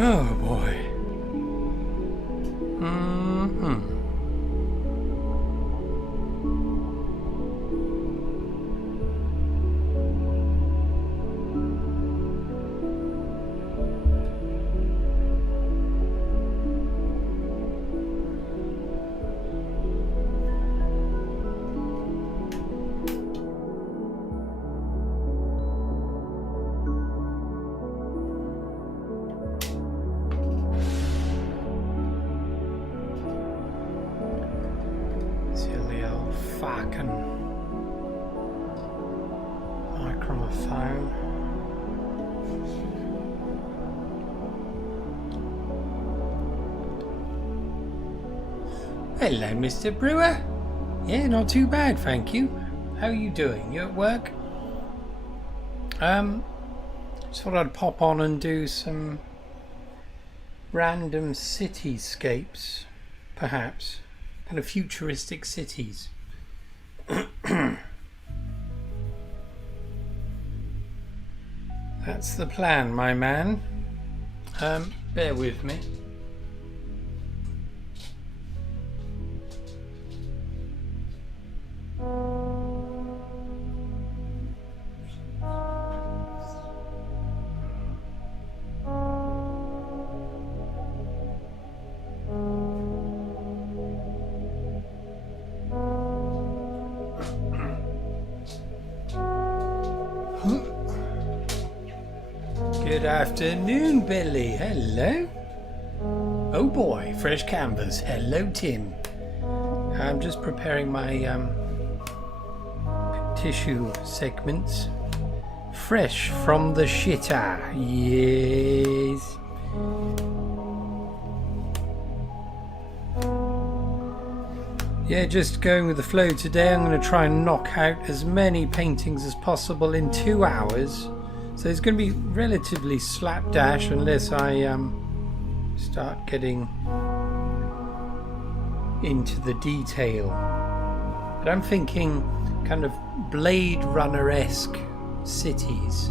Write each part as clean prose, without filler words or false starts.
Oh boy. Mm-hmm. Silly old fucking microphone. Hello, Mr. Brewer. Yeah, not too bad, thank you. How are you doing? You at work? Just thought I'd pop on and do some random cityscapes, perhaps. Kind of futuristic cities. That's the plan, my man. Bear with me. Good afternoon, Billy. Hello. Oh boy, fresh canvas. Hello, Tim. I'm just preparing my tissue segments. Fresh from the shitter. Yes. Yeah, just going with the flow today. I'm going to try and knock out as many paintings as possible in 2 hours. So it's going to be relatively slapdash unless I start getting into the detail. But I'm thinking kind of Blade Runner-esque cities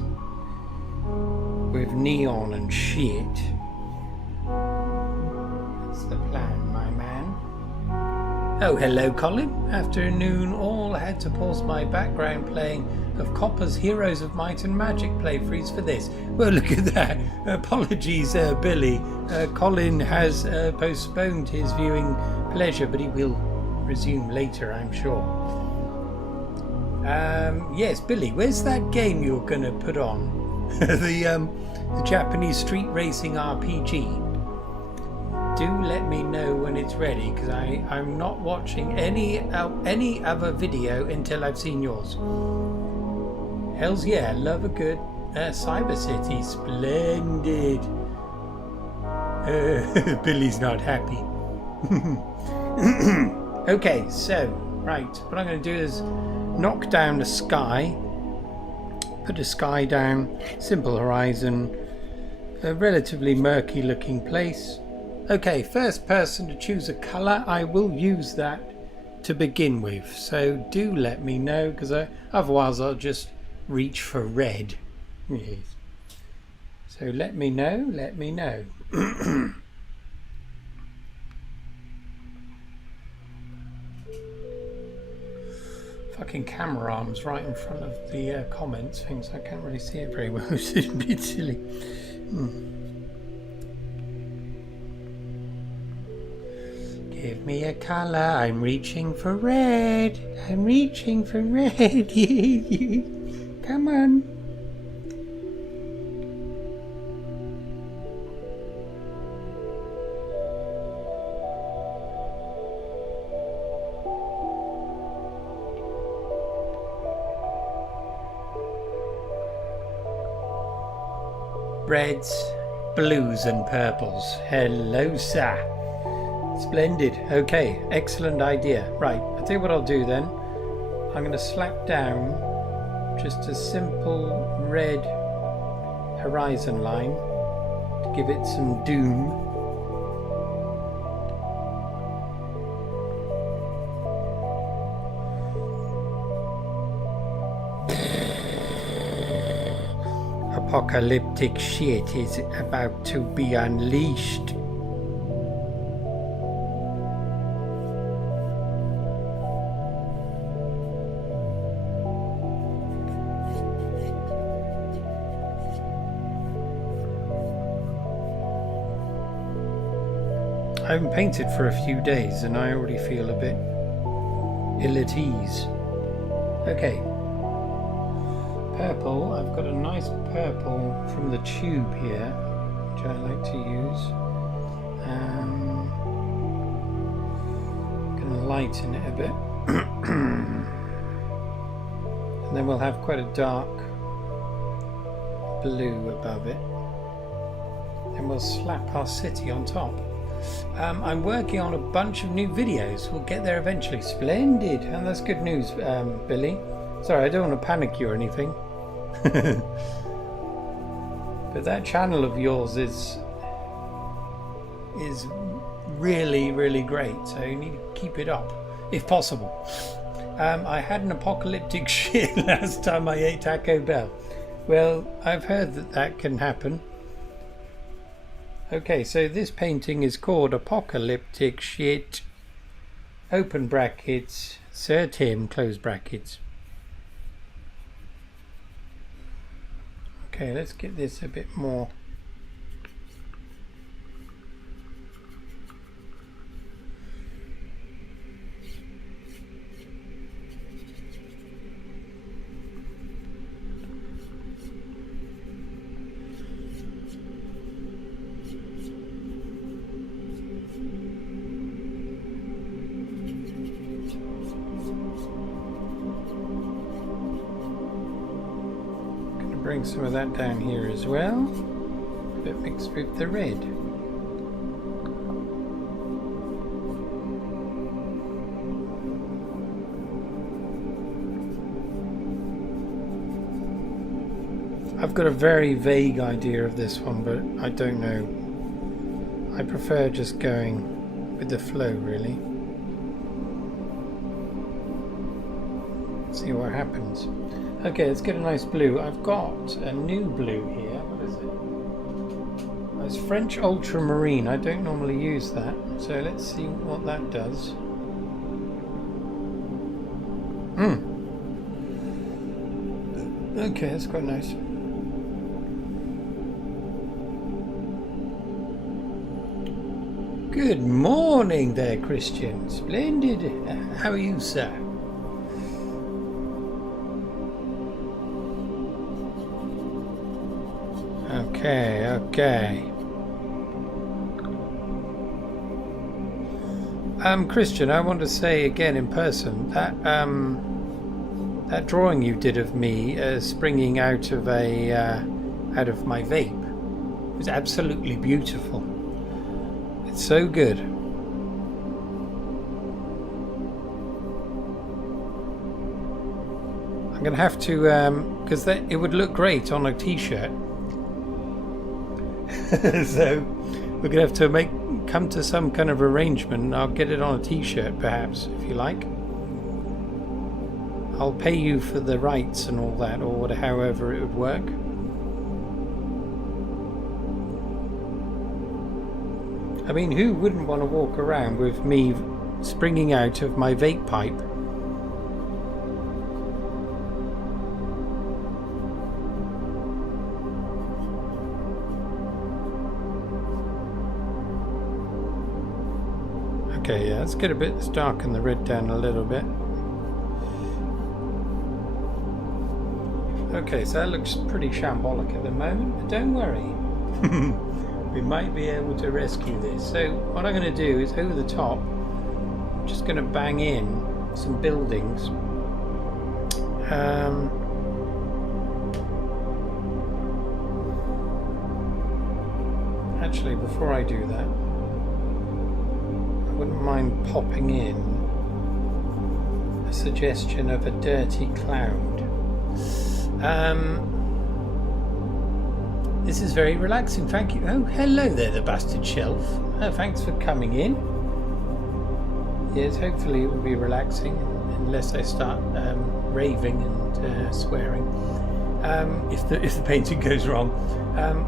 with neon and shit. That's the plan, my man. Oh, hello, Colin. Afternoon all. I had to pause my background playing of Copper's Heroes of Might and Magic playthroughs for this. Well, look at that. Apologies, Billy. Colin has postponed his viewing pleasure, but he will resume later, I'm sure. Yes, Billy, where's that game you're going to put on? the Japanese street racing RPG. Do let me know when it's ready, because I'm not watching any other video until I've seen yours. Hells yeah, love a good Cyber City. Splendid. Billy's not happy. Okay, so, right, what I'm going to do is knock down the sky. Put the sky down. Simple horizon. A relatively murky looking place. Okay, first person to choose a colour, I will use that to begin with. So do let me know, because otherwise I'll just reach for red. Yes. So let me know, let me know. Fucking camera arms right in front of the comments things. I can't really see it very well. It's a bit silly. Give me a colour. I'm reaching for red. I'm reaching for red. Come on. Reds, blues and purples. Hello, sir. Splendid. Okay, excellent idea. Right, I'll tell you what I'll do then. I'm going to slap down just a simple red horizon line to give it some doom. apocalyptic shit is about to be unleashed. I haven't painted for a few days and I already feel a bit ill at ease. Okay. Purple. I've got a nice purple from the tube here, which I like to use. Going to lighten it a bit. And then we'll have quite a dark blue above it. Then we'll slap our city on top. I'm working on a bunch of new videos. We'll get there eventually. Splendid. And that's good news, Billy. Sorry, I don't want to panic you or anything. But that channel of yours is really, really great. So you need to keep it up, if possible. I had an apocalyptic shit last time I ate Taco Bell. Well, I've heard that can happen. Okay, so this painting is called Apocalyptic Shit, open brackets, Sir Tim, close brackets. Okay, let's get this a bit more. Bring some of that down here as well, a bit mixed with the red. I've got a very vague idea of this one, but I don't know. I prefer just going with the flow, really. See what happens. Okay, let's get a nice blue. I've got a new blue here. What is it? It's French Ultramarine. I don't normally use that. So let's see what that does. Okay, that's quite nice. Good morning there, Christian. Splendid. How are you, sir? Okay. Christian, I want to say again in person that that drawing you did of me springing out of my vape was absolutely beautiful. It's so good. I'm gonna have to because it would look great on a t-shirt. So we're gonna have to come to some kind of arrangement. I'll get it on a t-shirt perhaps, if you like. I'll pay you for the rights and all that, or however it would work. I mean, who wouldn't want to walk around with me springing out of my vape pipe? Okay, yeah, let's get let's darken the red down a little bit. Okay, so that looks pretty shambolic at the moment, but don't worry. We might be able to rescue this. So what I'm going to do is over the top, I'm just going to bang in some buildings. Actually, before I do that, I wouldn't mind popping in a suggestion of a dirty cloud. This is very relaxing, thank you. Oh, hello there, the bastard shelf. Thanks for coming in. Yes, hopefully it will be relaxing, unless I start raving and swearing. if the painting goes wrong.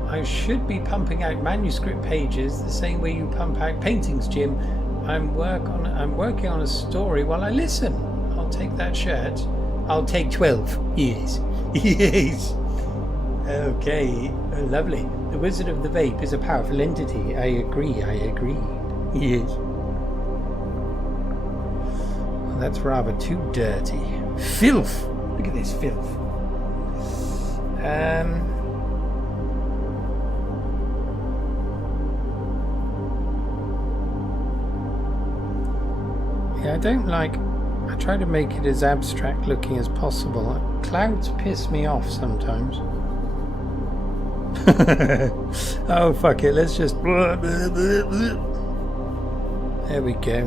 I should be pumping out manuscript pages the same way you pump out paintings, Jim. I'm working on a story while I listen. I'll take that shirt. I'll take 12. Yes. Yes. Okay. Oh, lovely. The Wizard of the Vape is a powerful entity. I agree. Yes. Well, that's rather too dirty. Filth. Look at this filth. Yeah, I try to make it as abstract looking as possible. Clouds piss me off sometimes. Oh, fuck it, let's just... There we go.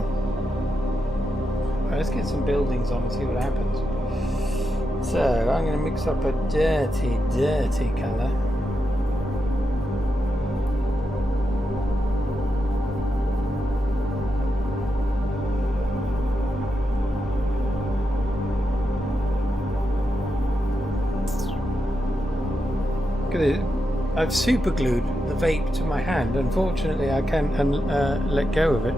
Right, let's get some buildings on and see what happens. So, I'm going to mix up a dirty colour. I've super glued the vape to my hand. Unfortunately, I can't let go of it.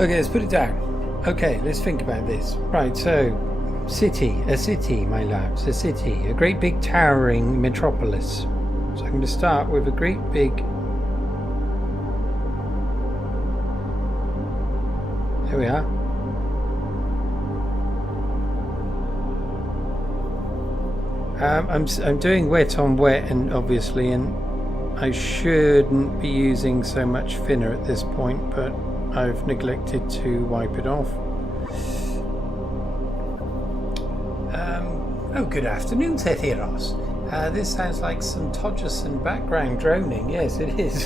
Okay, let's put it down. Okay, let's think about this. Right, so a city, my loves, a great big towering metropolis. So I'm going to start with a great big... There we are. I'm doing wet on wet, and obviously, and I shouldn't be using so much thinner at this point, but I've neglected to wipe it off. Oh, good afternoon, Thetheros. This sounds like some Todgerson background droning. Yes, it is.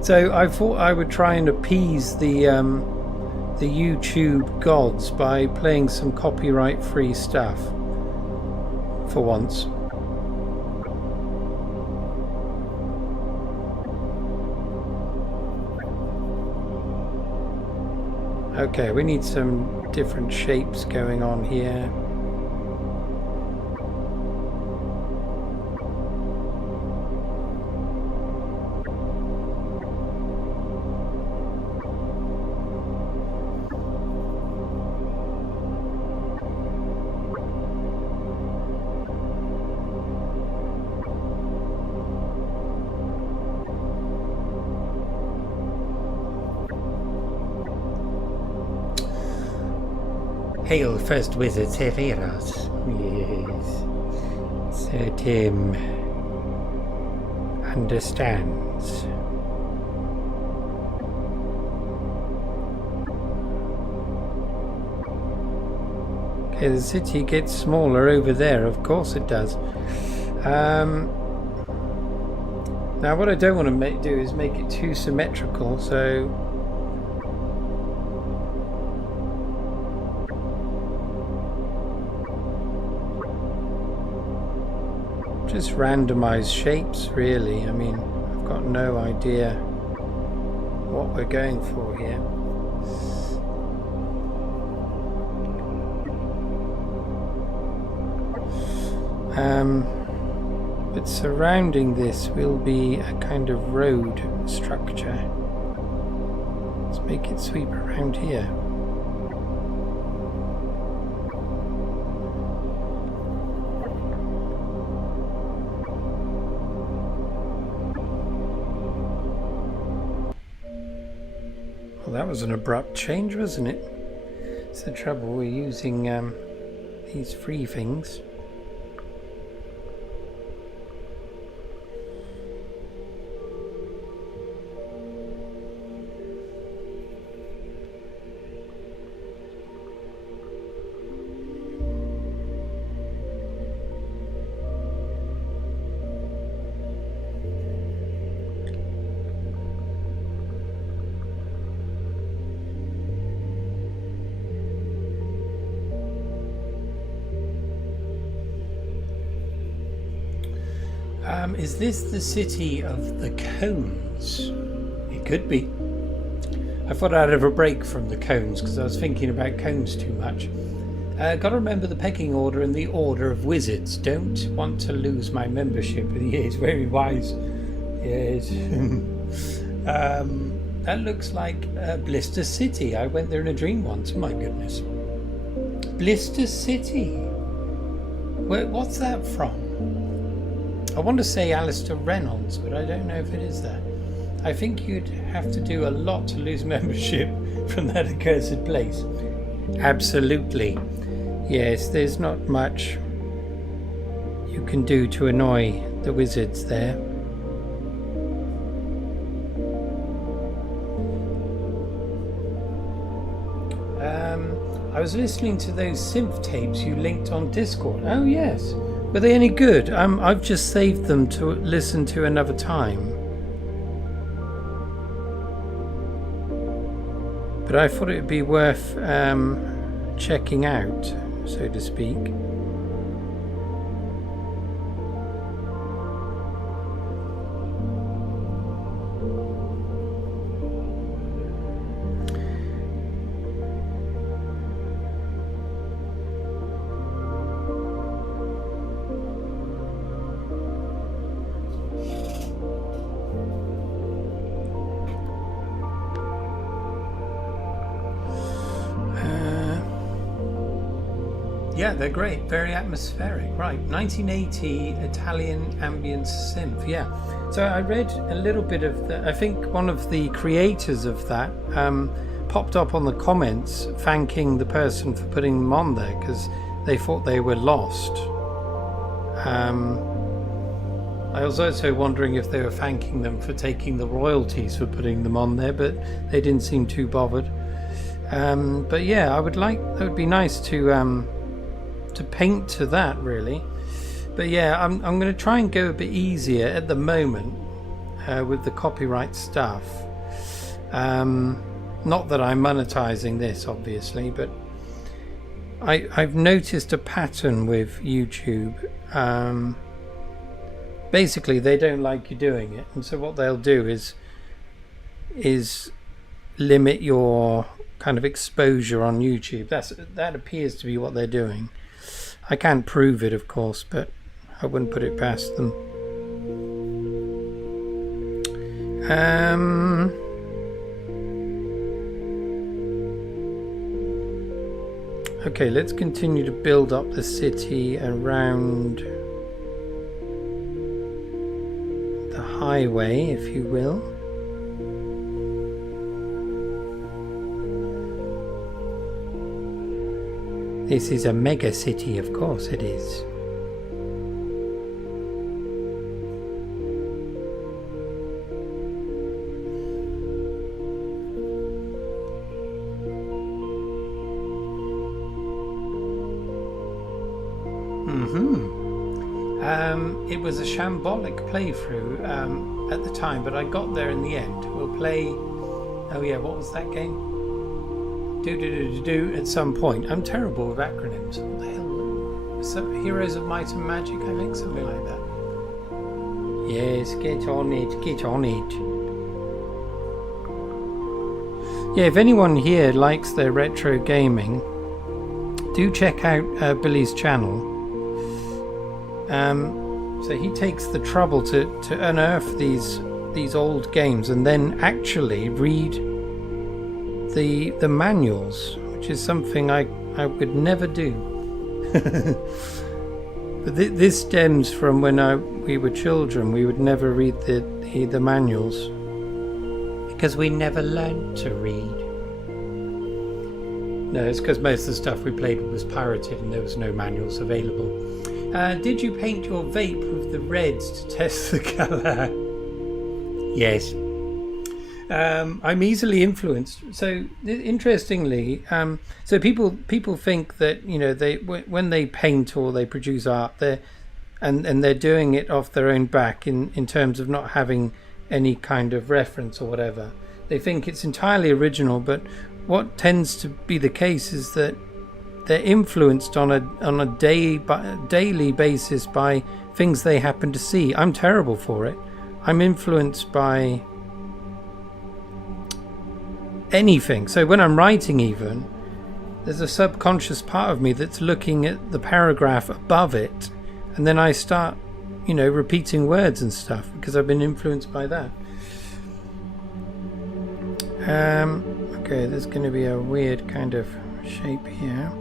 So I thought I would try and appease the YouTube gods by playing some copyright-free stuff. For once. Okay, we need some different shapes going on here. Hail, first wizard Thetheros. Yes. So Tim understands. Okay, the city gets smaller over there. Of course it does. Now what I don't want to do is make it too symmetrical, so... Just randomize shapes, really. I mean, I've got no idea what we're going for here. But surrounding this will be a kind of road structure. Let's make it sweep around here. That was an abrupt change, wasn't it? It's the trouble, we're using these free things. Is this the city of the cones? It could be. I thought I'd have a break from the cones because I was thinking about cones too much. Got to remember the pecking order and the order of wizards. Don't want to lose my membership. Yes, very wise. Yes. That looks like Blister City. I went there in a dream once. My goodness. Blister City. What's that from? I want to say Alistair Reynolds, but I don't know if it is that. I think you'd have to do a lot to lose membership from that accursed place. Absolutely. Yes, there's not much you can do to annoy the wizards there. I was listening to those synth tapes you linked on Discord. Oh yes. Were they any good? I've just saved them to listen to another time. But I thought it would be worth checking out, so to speak. Yeah, they're great. Very atmospheric. Right. 1980 Italian ambient synth. Yeah. So I read a little bit of that. I think one of the creators of that popped up on the comments thanking the person for putting them on there because they thought they were lost. I was also wondering if they were thanking them for taking the royalties for putting them on there, but they didn't seem too bothered. But yeah, that would be nice to paint to that really. But yeah, I'm going to try and go a bit easier at the moment with the copyright stuff. Not that I'm monetizing this obviously, but I've noticed a pattern with YouTube. Basically they don't like you doing it, and so what they'll do is limit your kind of exposure on YouTube. That appears to be what they're doing. I can't prove it, of course, but I wouldn't put it past them. Okay, let's continue to build up the city around the highway, if you will. This is a mega city, of course it is. It was a shambolic playthrough at the time, but I got there in the end. We'll play... Oh yeah, what was that game? Do at some point. I'm terrible with acronyms. What the hell? Heroes of Might and Magic, I think, something like that. Yes, get on it, get on it. Yeah, if anyone here likes their retro gaming, do check out Billy's channel. So he takes the trouble to unearth these old games and then actually read the manuals, which is something I would never do. But this stems from when we were children. We would never read the manuals because we never learned to read. No, it's because most of the stuff we played was pirated and there was no manuals available. Did you paint your vape with the reds to test the colour? Yes. I'm easily influenced. So interestingly, so people think that, you know, when they paint or they produce art, they're doing it off their own back in terms of not having any kind of reference or whatever. They think it's entirely original, but what tends to be the case is that they're influenced on a daily basis by things they happen to see. I'm terrible for it. I'm influenced by anything. So when I'm writing, even there's a subconscious part of me that's looking at the paragraph above it, and then I start, you know, repeating words and stuff because I've been influenced by that. Okay, there's going to be a weird kind of shape here.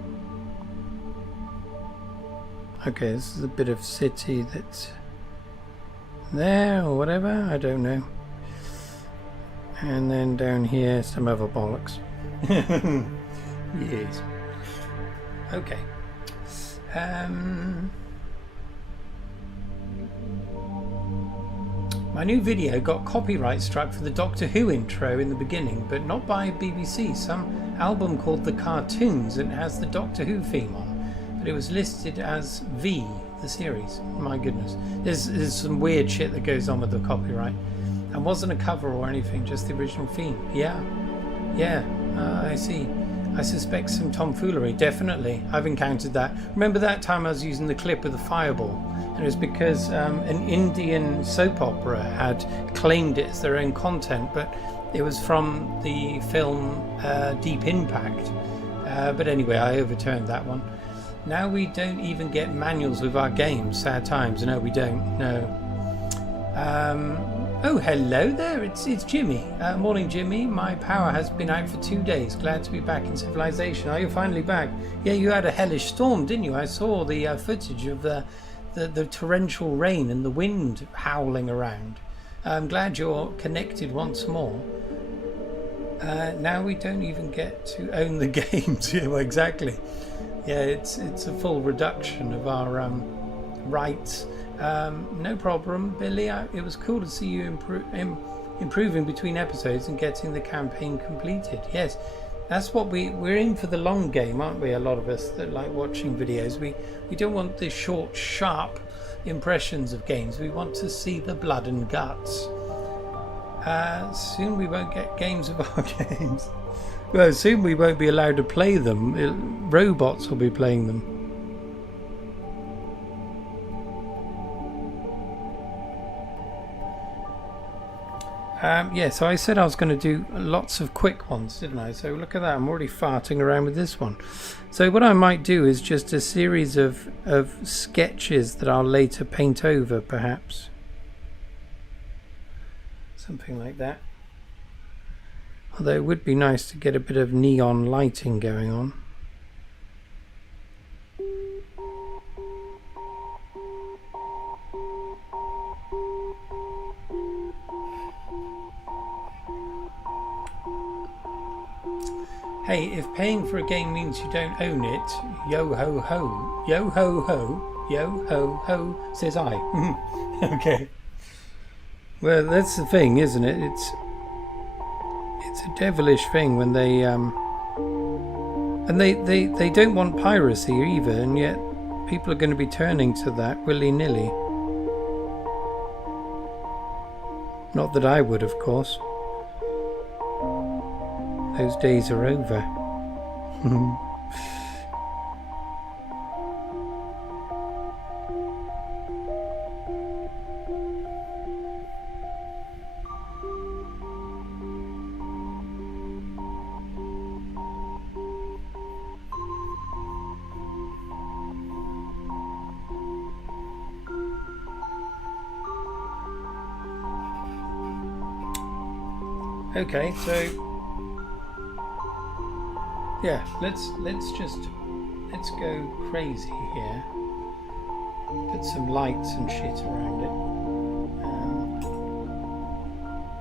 Okay, this is a bit of city that's there or whatever, I don't know. And then down here, some other bollocks. Yes. Okay. My new video got copyright struck for the Doctor Who intro in the beginning, but not by BBC. Some album called The Cartoons, and it has the Doctor Who theme on, but it was listed as V, the series. My goodness. There's some weird shit that goes on with the copyright. And wasn't a cover or anything, just the original theme. Yeah, I see. I suspect some tomfoolery, definitely. I've encountered that. Remember that time I was using the clip with the fireball? And it was because an Indian soap opera had claimed it as their own content, but it was from the film Deep Impact. But anyway, I overturned that one. Now we don't even get manuals with our games. Sad times. No, we don't. No. Oh, hello there. It's Jimmy. Morning, Jimmy. My power has been out for 2 days. Glad to be back in civilization. Are you finally back? Yeah, you had a hellish storm, didn't you? I saw the footage of the torrential rain and the wind howling around. I'm glad you're connected once more. Now we don't even get to own the games. Yeah, well, exactly. Yeah, it's a full reduction of our rights. No problem, Billy. It was cool to see you improving between episodes and getting the campaign completed. Yes, that's what we're in for, the long game, aren't we? A lot of us that like watching videos, we don't want the short, sharp impressions of games. We want to see the blood and guts. Soon we won't get games of our games. Well, soon we won't be allowed to play them. Robots will be playing them. Yeah, so I said I was going to do lots of quick ones, didn't I? So look at that, I'm already farting around with this one. So what I might do is just a series of sketches that I'll later paint over, perhaps. Something like that. Although it would be nice to get a bit of neon lighting going on. Hey, if paying for a game means you don't own it, yo ho ho, yo ho ho, yo ho ho, says I. Okay. Well, that's the thing, isn't it? It's a devilish thing when they and they don't want piracy either, and yet people are going to be turning to that willy-nilly. Not that I would, of course. Those days are over. Okay, so yeah, let's go crazy here. Put some lights and shit around it.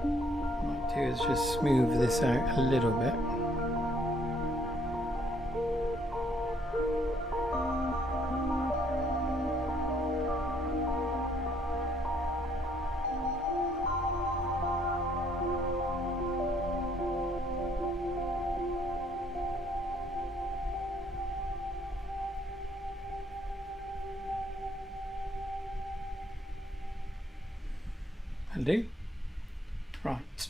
What I might do is just smooth this out a little bit. Do right.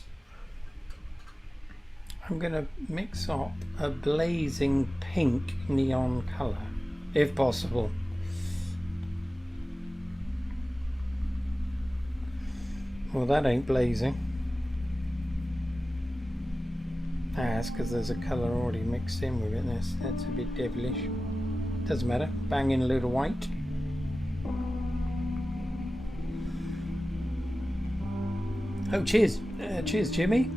I'm going to mix up a blazing pink neon colour, if possible. Well, that ain't blazing. That's because there's a colour already mixed in with it. That's a bit devilish. Doesn't matter. Bang in a load of white. Oh, cheers. Cheers, Jimmy.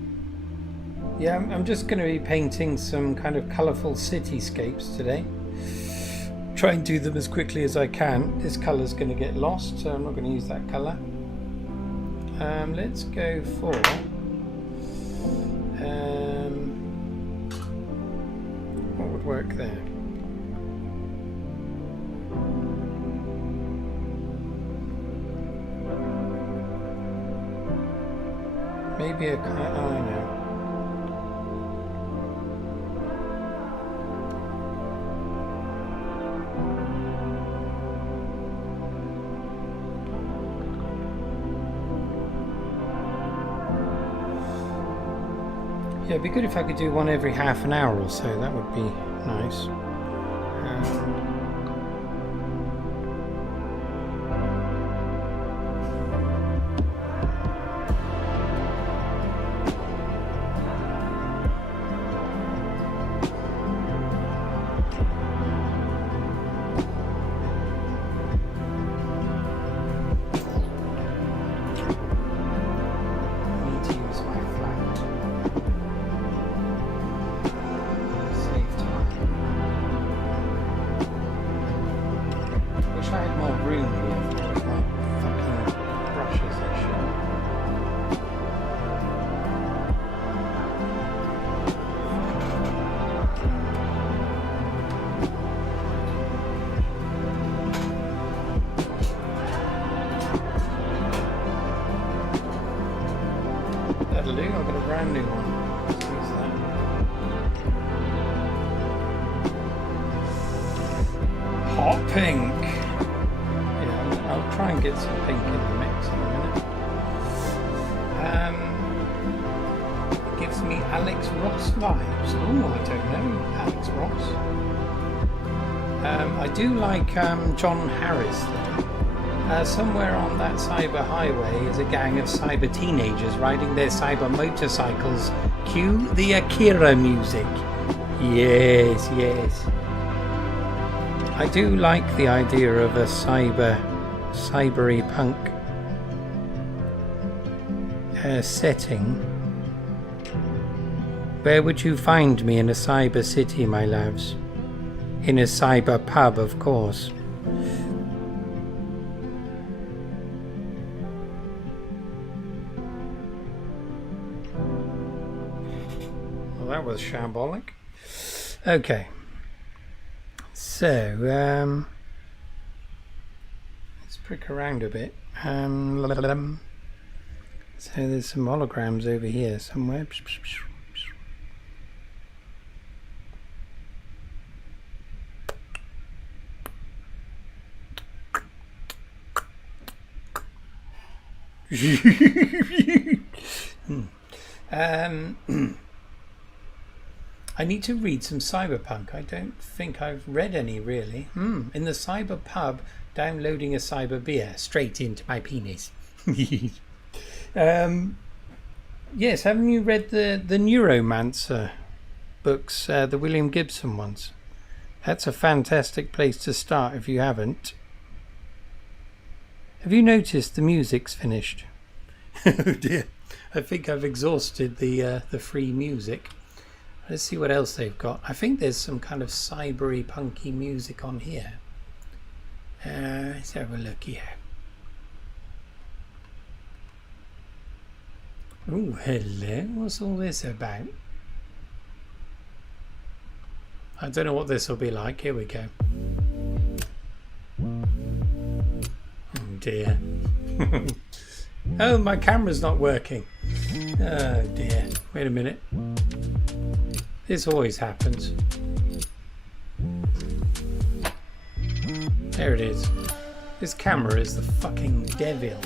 Yeah, I'm just going to be painting some kind of colourful cityscapes today. Try and do them as quickly as I can. This colour's going to get lost, so I'm not going to use that colour. Let's go for... what would work there? Maybe a kind of... oh, no. Yeah, it'd be good if I could do one every half an hour or so. That would be nice. That'll do, I've got a brand new one. Let's use that. Hot pink! Yeah, I'll try and get some pink in the mix in a minute. It gives me Alex Ross vibes. Oh, I don't know, Alex Ross. I do like John Harris though. Somewhere on that cyber highway is a gang of cyber teenagers riding their cyber motorcycles. Cue the Akira music. Yes, yes. I do like the idea of a cybery punk setting. Where would you find me in a cyber city, my loves? In a cyber pub, of course. That was shambolic. Okay, so let's prick around a bit. So there's some holograms over here somewhere. I need to read some cyberpunk. I don't think I've read any really. In the cyber pub, downloading a cyber beer straight into my penis. Yes, haven't you read the Neuromancer books, the William Gibson ones? That's a fantastic place to start if you haven't. Have you noticed the music's finished? Oh dear, I think I've exhausted the free music. Let's see what else they've got. I think there's some kind of cybery punky music on here. Let's have a look here. Oh, hello. What's all this about? I don't know what this will be like. Here we go. Oh dear. Oh, my camera's not working. Oh dear. Wait a minute. This always happens. There it is. This camera is the fucking devil.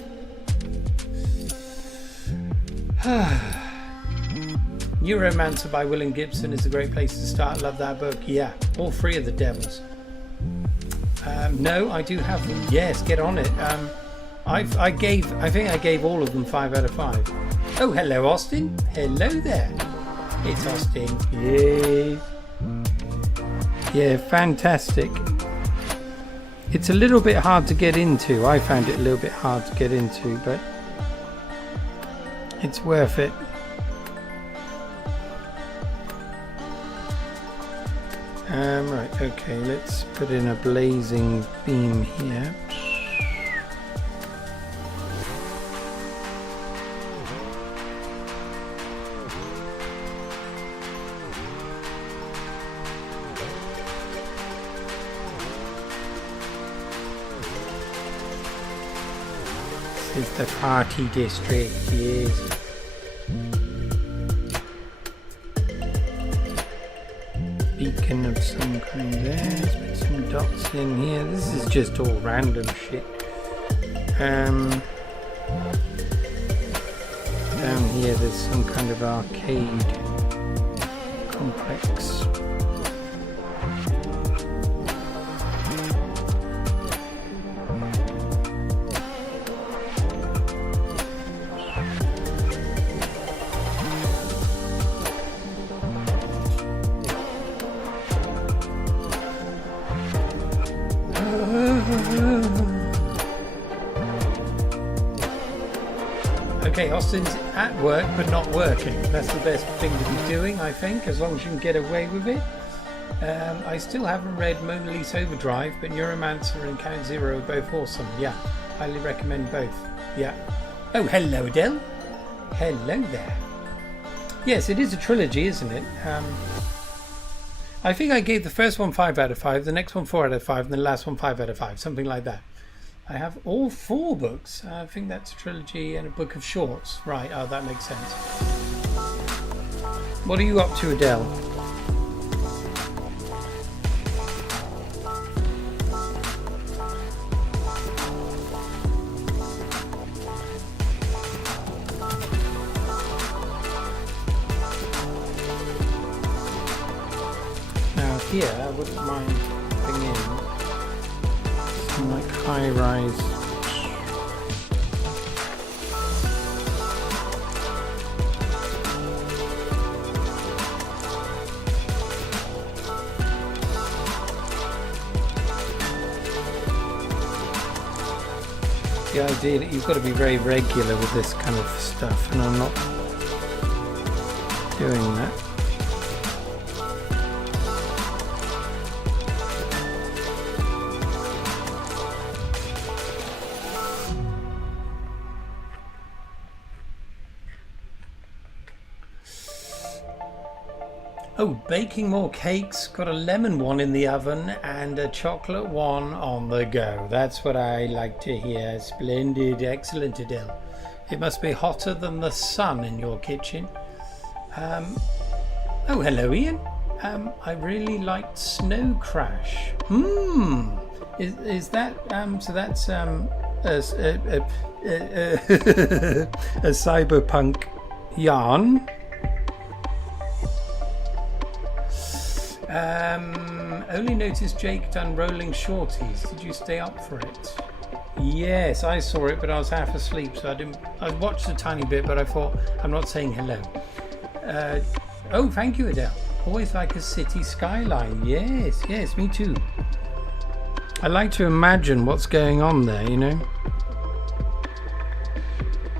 Neuromancer by William Gibson is a great place to start. Love that book. Yeah, all three of the devils. No, I do have them. Yes, get on it. I think I gave all of them 5 out of 5. Oh, hello, Austin. Hello there. It's Austin. Yay. Yeah, fantastic. It's a little bit hard to get into. I found it a little bit hard to get into, but it's worth it. Right, okay, let's put in a blazing beam here. This is the party district, yes. Beacon of some kind there. Let's put some dots in here. This is just all random shit. Down here there's some kind of arcade complex. Okay, Austin's at work but not working. That's the best thing to be doing, I think, as long as you can get away with it. I still haven't read Mona Lisa Overdrive, but Neuromancer and Count Zero are both awesome. Yeah, highly recommend both. Yeah. Oh, hello, Adele. Hello there. Yes, it is a trilogy, isn't it? I think I gave the first one 5 out of 5, the next one 4 out of 5, and the last one 5 out of 5, something like that. I have all 4 books. I think that's a trilogy and a book of shorts. Right, oh, that makes sense. What are you up to, Adele? Now here, I wouldn't mind putting in some like high-rise. The idea that you've got to be very regular with this kind of stuff, and I'm not doing that. Oh, baking more cakes. Got a lemon one in the oven and a chocolate one on the go. That's what I like to hear. Splendid. Excellent, Adele. It must be hotter than the sun in your kitchen. Oh, hello, Ian. I really liked Snow Crash. Is that so that's a cyberpunk yarn. Only noticed Jake done Rolling Shorties. Did you stay up for it? Yes, I saw it, but I was half asleep, so I didn't. I watched a tiny bit, but I thought I'm not saying hello. Oh, thank you, Adele. Always like a city skyline. Yes, yes, me too. I like to imagine what's going on there, you know.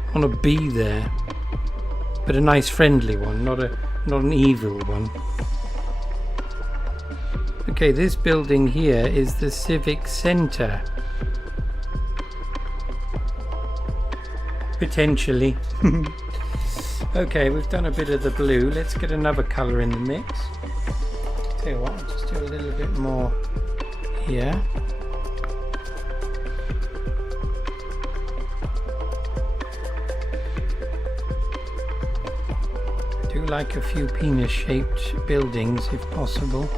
I want to be there, but a nice, friendly one, not an evil one. Okay, this building here is the Civic Centre. Potentially. Okay, we've done a bit of the blue. Let's get another colour in the mix. Tell you what, I'll just do a little bit more here. I do like a few penis-shaped buildings if possible.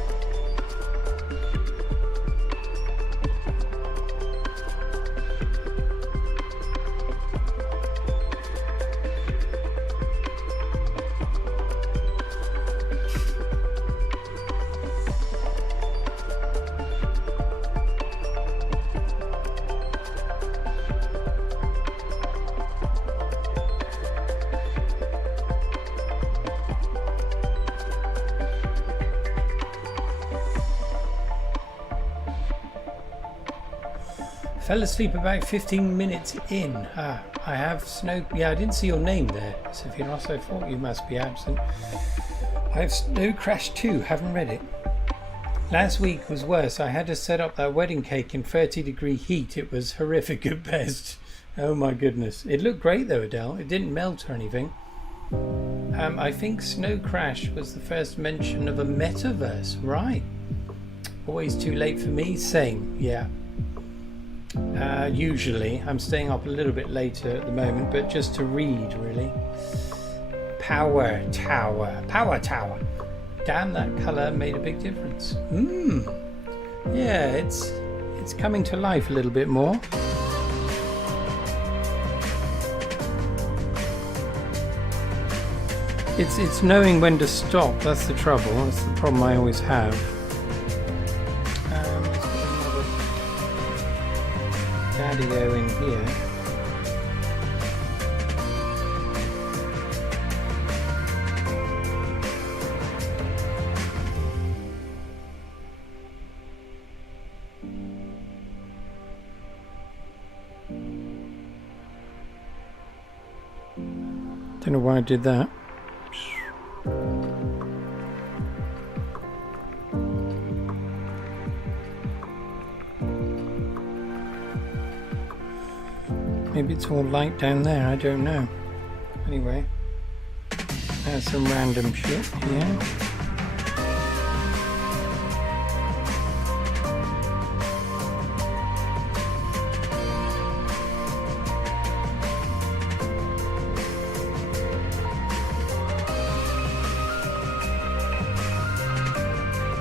Fell asleep about 15 minutes in. I have snow. Yeah, I didn't see your name there, Sephiroth. I thought you must be absent. I have Snow Crash 2. Haven't read it. Last week was worse. I had to set up that wedding cake in 30-degree heat. It was horrific at best. Oh my goodness. It looked great though, Adele. It didn't melt or anything. I think Snow Crash was the first mention of a metaverse. Right. Always too late for me. Same. Yeah. Usually I'm staying up a little bit later at the moment, but just to read, really. Power Tower. Damn, that colour made a big difference. Yeah, it's coming to life a little bit more. It's knowing when to stop. That's the trouble. That's the problem I always have. Daddy-o in here. Don't know why I did that. Maybe it's all light down there, I don't know. Anyway, there's some random shit here.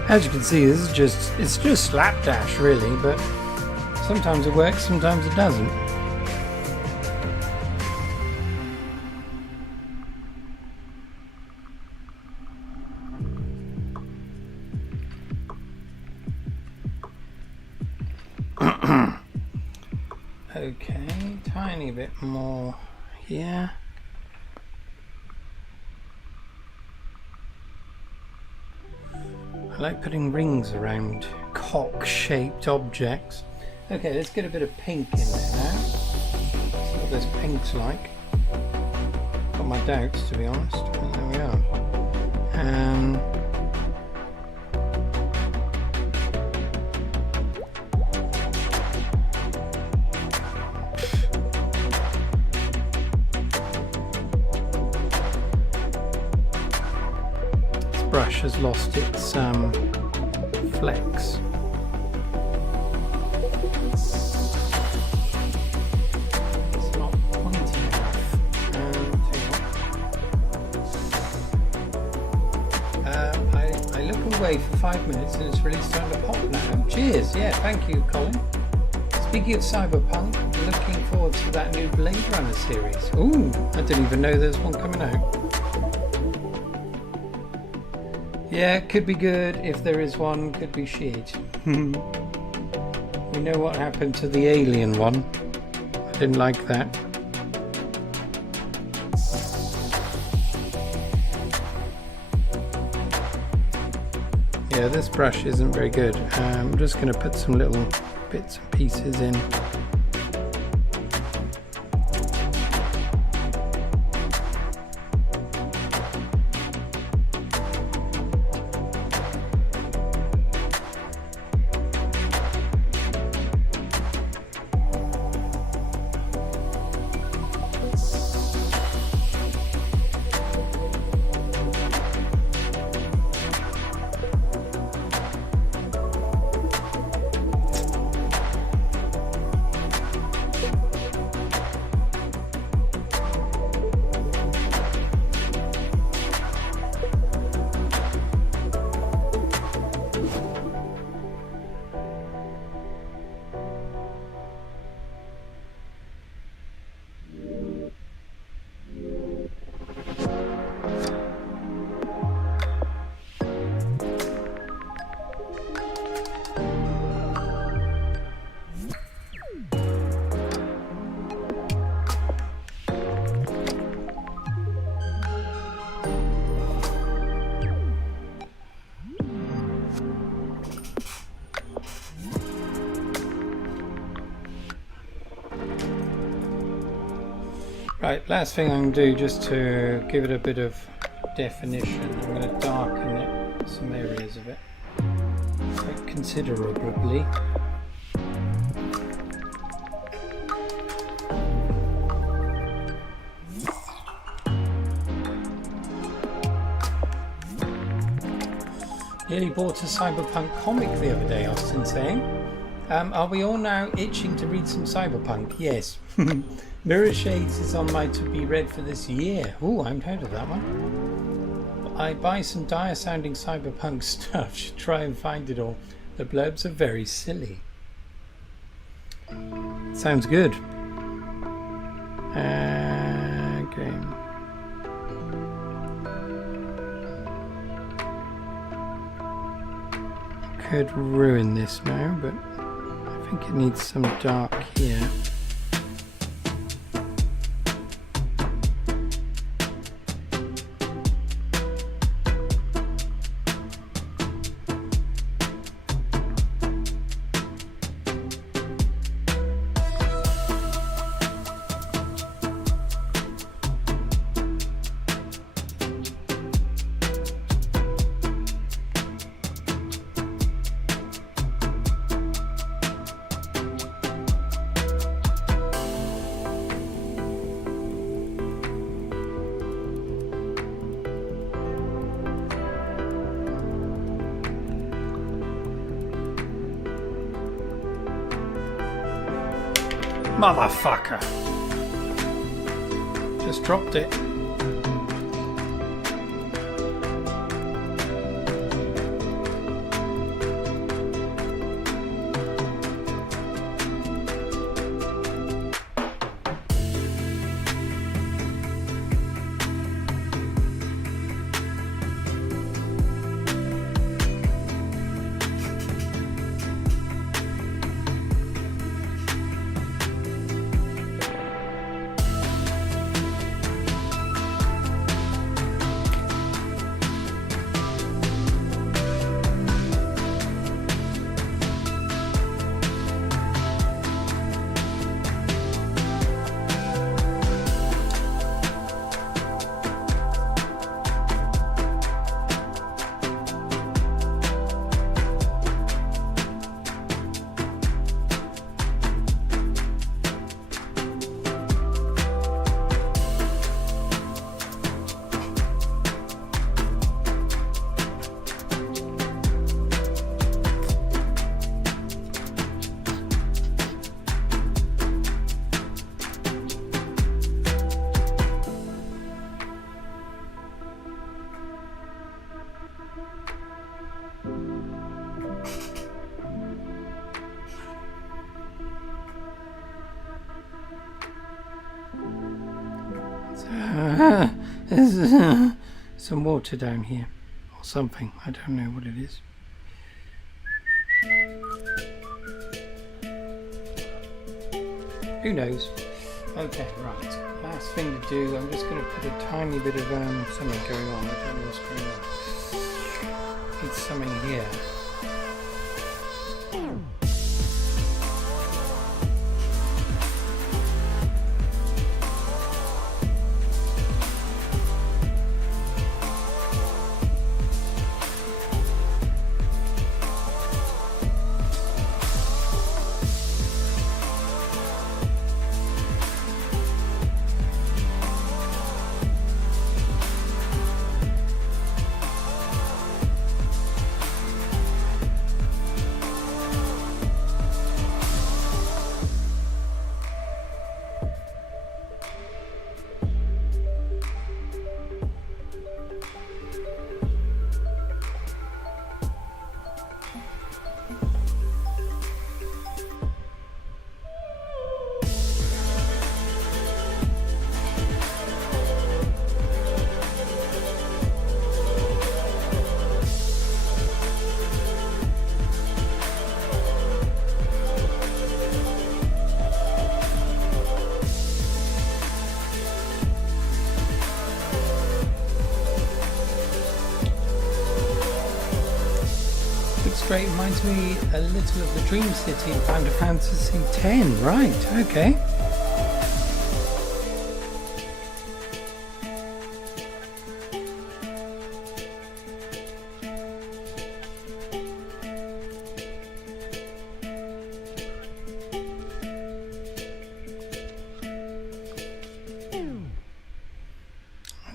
As you can see, this is it's just slapdash really, but sometimes it works, sometimes it doesn't. Okay, tiny bit more here. I like putting rings around cock-shaped objects. Okay, let's get a bit of pink in there now. See what this pink's like. Got my doubts, to be honest, but there we are. Brush has lost its flex. It's not pointy enough. I look away for 5 minutes and it's really starting to pop now. Cheers, yeah, thank you, Colin. Speaking of Cyberpunk, looking forward to that new Blade Runner series. Ooh, I didn't even know there's one coming out. Yeah, could be good. If there is one, could be shit. We know what happened to the Alien one. I didn't like that. Yeah, this brush isn't very good. I'm just going to put some little bits and pieces in. Right, last thing I'm going to do just to give it a bit of definition, I'm going to darken it, some areas of it quite considerably. Nearly bought a cyberpunk comic the other day, Austin saying. Are we all now itching to read some cyberpunk? Yes. Mirror Shades is on my to-be read for this year. Ooh, I'm proud of that one. I buy some dire sounding cyberpunk stuff. Should try and find it all. The blurbs are very silly. Sounds good. Okay. Could ruin this now, but I think it needs some dark here. Motherfucker! Just dropped it. There's some water down here, or something. I don't know what it is. Who knows? Okay, right. Last thing to do, I'm just going to put a tiny bit of something going on. I don't know what's going on. Need something here. Great, reminds me a little of the Dream City in Final Fantasy X. Right, okay.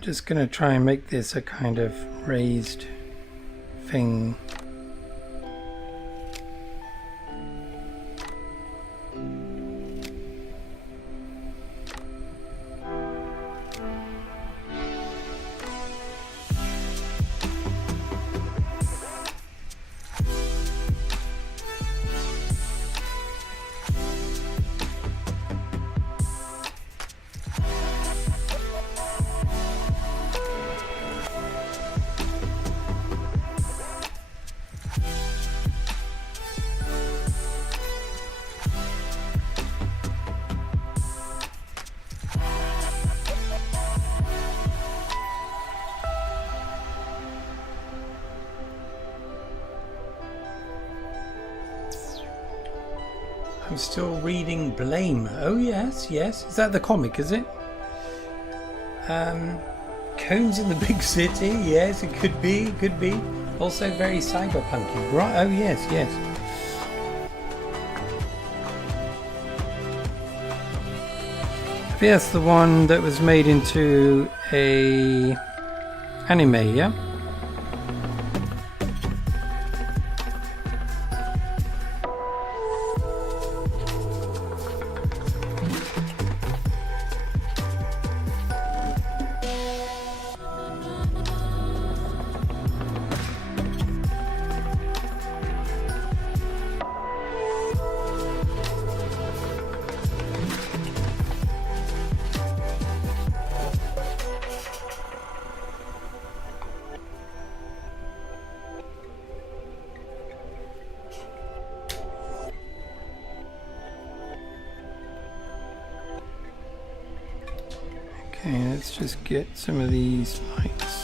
just going to try and make this a kind of raised thing. I'm still reading Blame. Oh yes, yes. Is that the comic, is it? Cones in the Big City. Yes, it could be, could be. Also very cyberpunky. Right, oh yes, yes. That's the one that was made into a anime, yeah? Okay, let's just get some of these lights.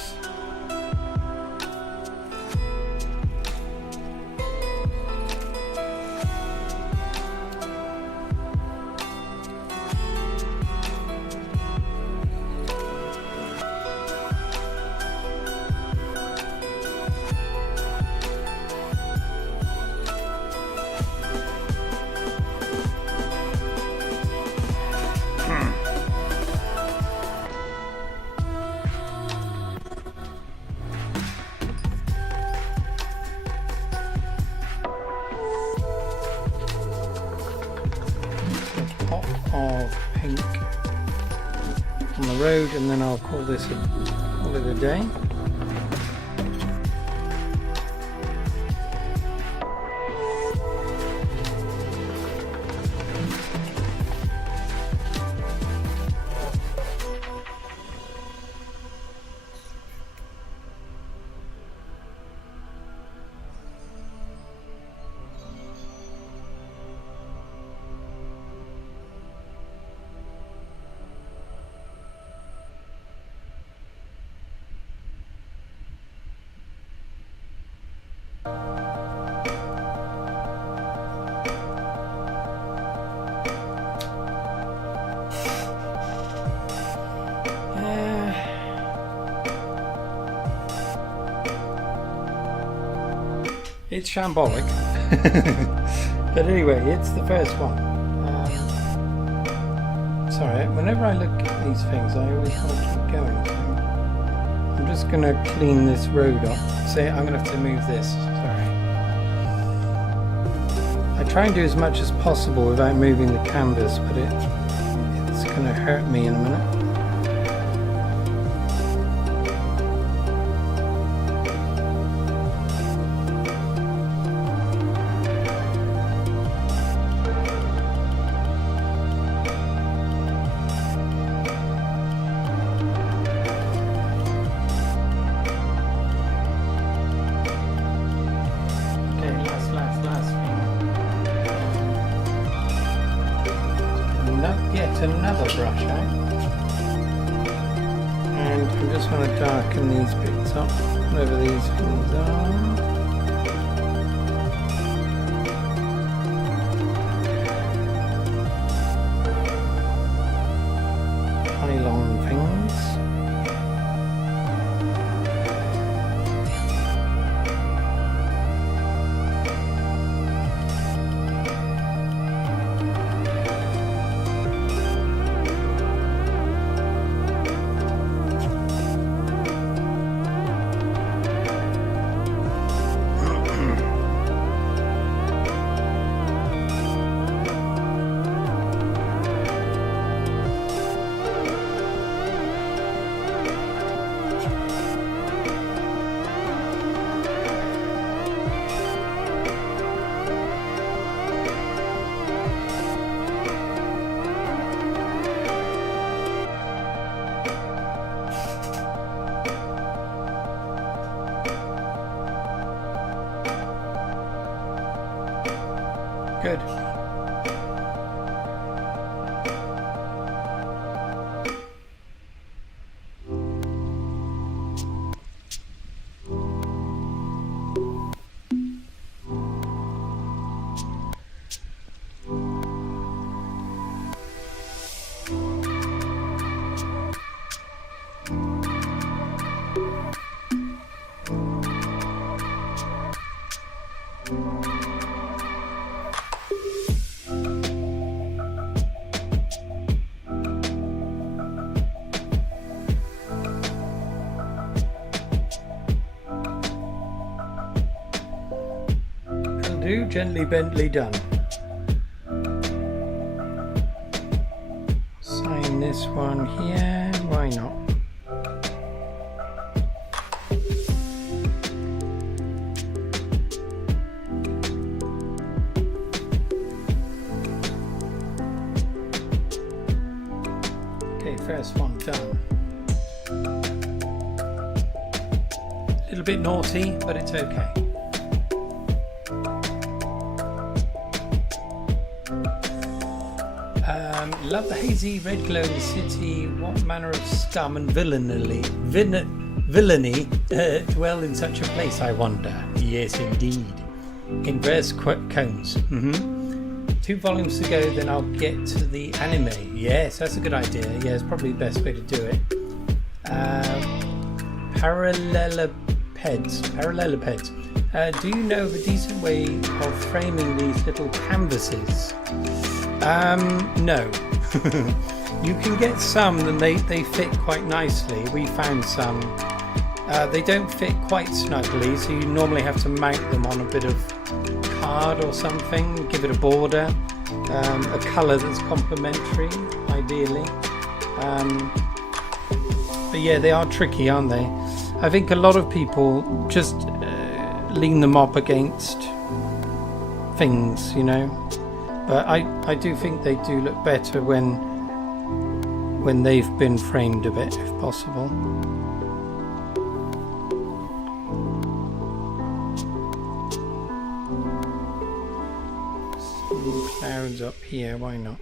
Of pink on the road, and then I'll call it a day. It's shambolic, but anyway, it's the first one. Sorry, whenever I look at these things, I always want to keep going. So I'm just going to clean this road up. Say, I'm going to have to move this. Sorry. I try and do as much as possible without moving the canvas, but it's going to hurt me in a minute. Yet another brush out, and I'm just going to darken these bits up, whatever these things are. Pylon things. Good. Do gently Bentley done. Sign this one here, why not? Okay, first one done. A little bit naughty, but it's okay. Love the hazy red glow in the city. What manner of scum and villainy dwell in such a place, I wonder? Yes, indeed. In verse cones. 2 volumes to go, then I'll get to the anime. Yes, that's a good idea. Yeah, it's probably the best way to do it. Parallelepeds. Do you know of a decent way of framing these little canvases? No. You can get some and they fit quite nicely. We found some. They don't fit quite snugly, so you normally have to mount them on a bit of card or something, give it a border, a colour that's complementary, ideally. But yeah, they are tricky, aren't they? I think a lot of people just lean them up against things, you know. But I do think they do look better when they've been framed a bit, if possible. Some clouds up here, why not?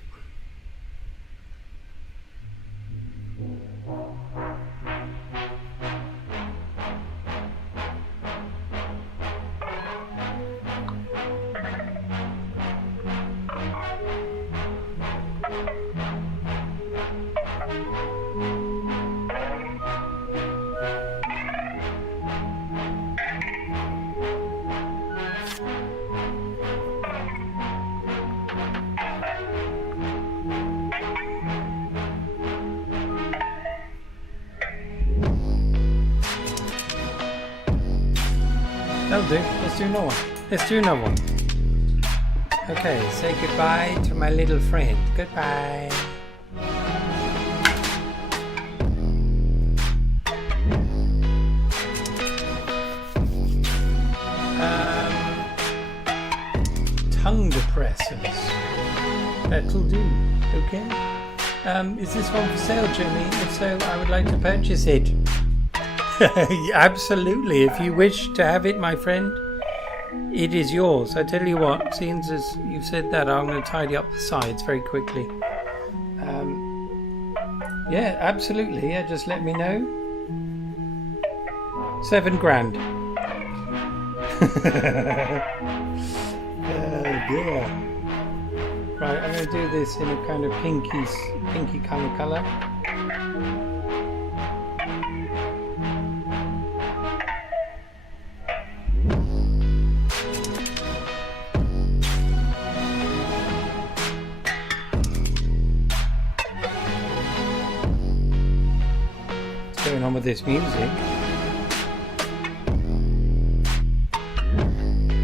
That'll do. Let's do another one. Let's do another one. Okay, say goodbye to my little friend. Goodbye. Tongue depressors. That'll do. Okay. Is this one for sale, Jimmy? If so, I would like to purchase it. Absolutely. If you wish to have it, my friend, it is yours. I tell you what, since as you've said that, I'm going to tidy up the sides very quickly. Yeah, absolutely. Yeah, just let me know. $7,000. Yeah. Right, I'm going to do this in a kind of pinky kind of colour. What's going on with this music?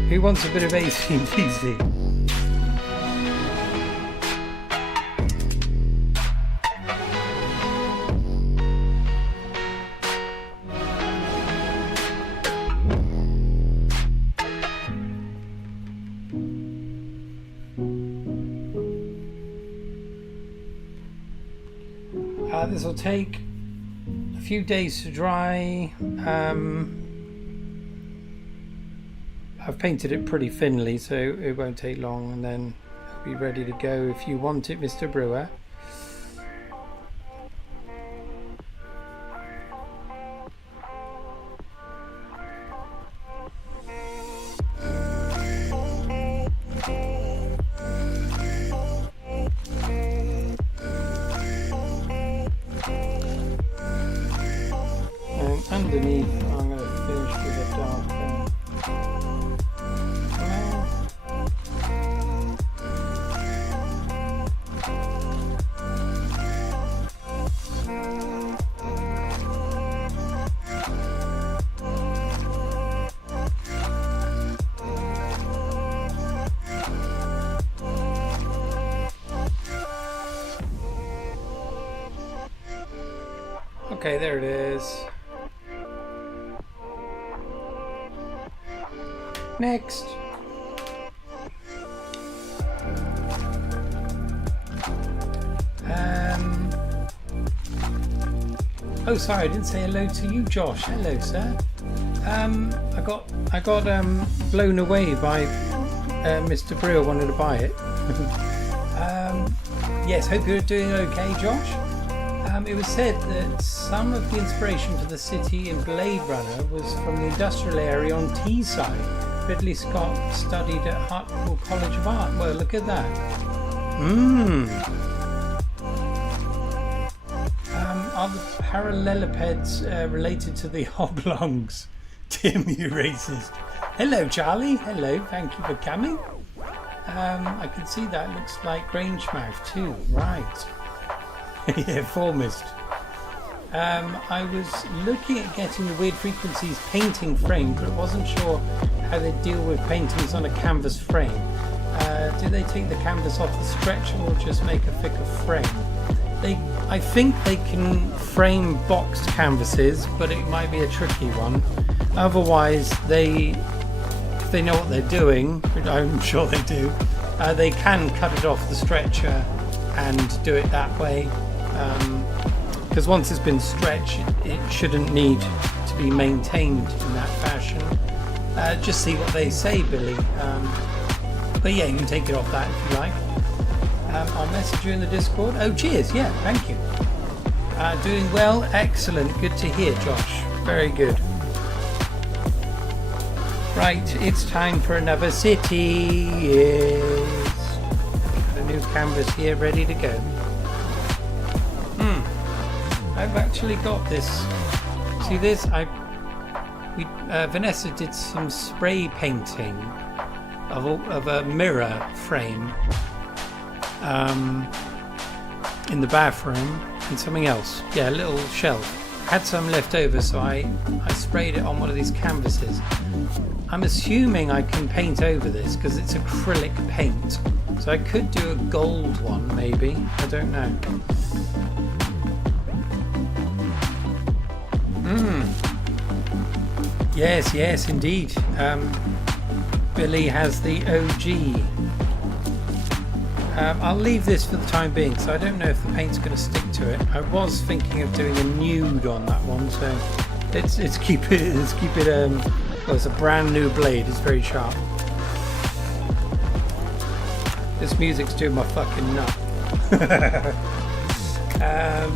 Who wants a bit of AC/DC? This will take a few days to dry. I I've painted it pretty thinly, so it won't take long, and then it'll be ready to go if you want it, Mr. Brewer. Underneath, I'm going to finish with a dark one. Okay, there it is. Next. Oh, sorry, I didn't say hello to you, Josh. Hello, sir. I got blown away by Mr. Brewer wanted to buy it. Yes, hope you're doing okay, Josh. It was said that some of the inspiration for the city in Blade Runner was from the industrial area on Teesside. Ridley Scott studied at Hartlepool College of Art. Well, look at that. Are the parallelepipeds related to the oblongs? Tim, you racist. Hello, Charlie. Hello, thank you for coming. I can see that looks like Grangemouth too. Right. Yeah, Formist. I was looking at getting the Weird Frequencies painting frame, but I wasn't sure how they deal with paintings on a canvas frame. Do they take the canvas off the stretcher or just make a thicker frame? I think they can frame boxed canvases, but it might be a tricky one. Otherwise, if they know what they're doing, which I'm sure they do, they can cut it off the stretcher and do it that way. Because once it's been stretched, it shouldn't need to be maintained in that fashion. Just see what they say, Billy. But yeah, you can take it off that if you like. I'll message you in the Discord. Oh, cheers. Yeah, thank you. Doing well. Excellent. Good to hear, Josh. Very good. Right, it's time for another city. Yes. Got a new canvas here ready to go. I've actually got this. See this? Vanessa did some spray painting of a mirror frame in the bathroom and something else. Yeah, a little shelf. Had some left over, so I sprayed it on one of these canvases. I'm assuming I can paint over this because it's acrylic paint. So I could do a gold one, maybe. I don't know. Yes, indeed. Billy has the OG. I'll leave this for the time being, so I don't know if the paint's going to stick to it. I was thinking of doing a nude on that one, so let's keep it. Well, it's a brand new blade. It's very sharp. This music's doing my fucking nut.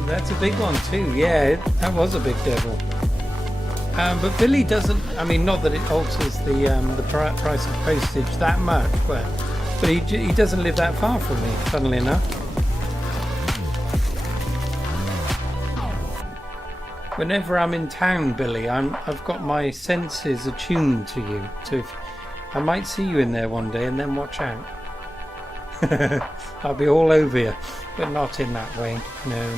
That's a big one too. Yeah, that was a big devil. But Billy doesn't. I mean, not that it alters the price of postage that much, but he doesn't live that far from me. Funnily enough. Whenever I'm in town, Billy, I've got my senses attuned to you. So I might see you in there one day, and then watch out. I'll be all over you, but not in that way. No.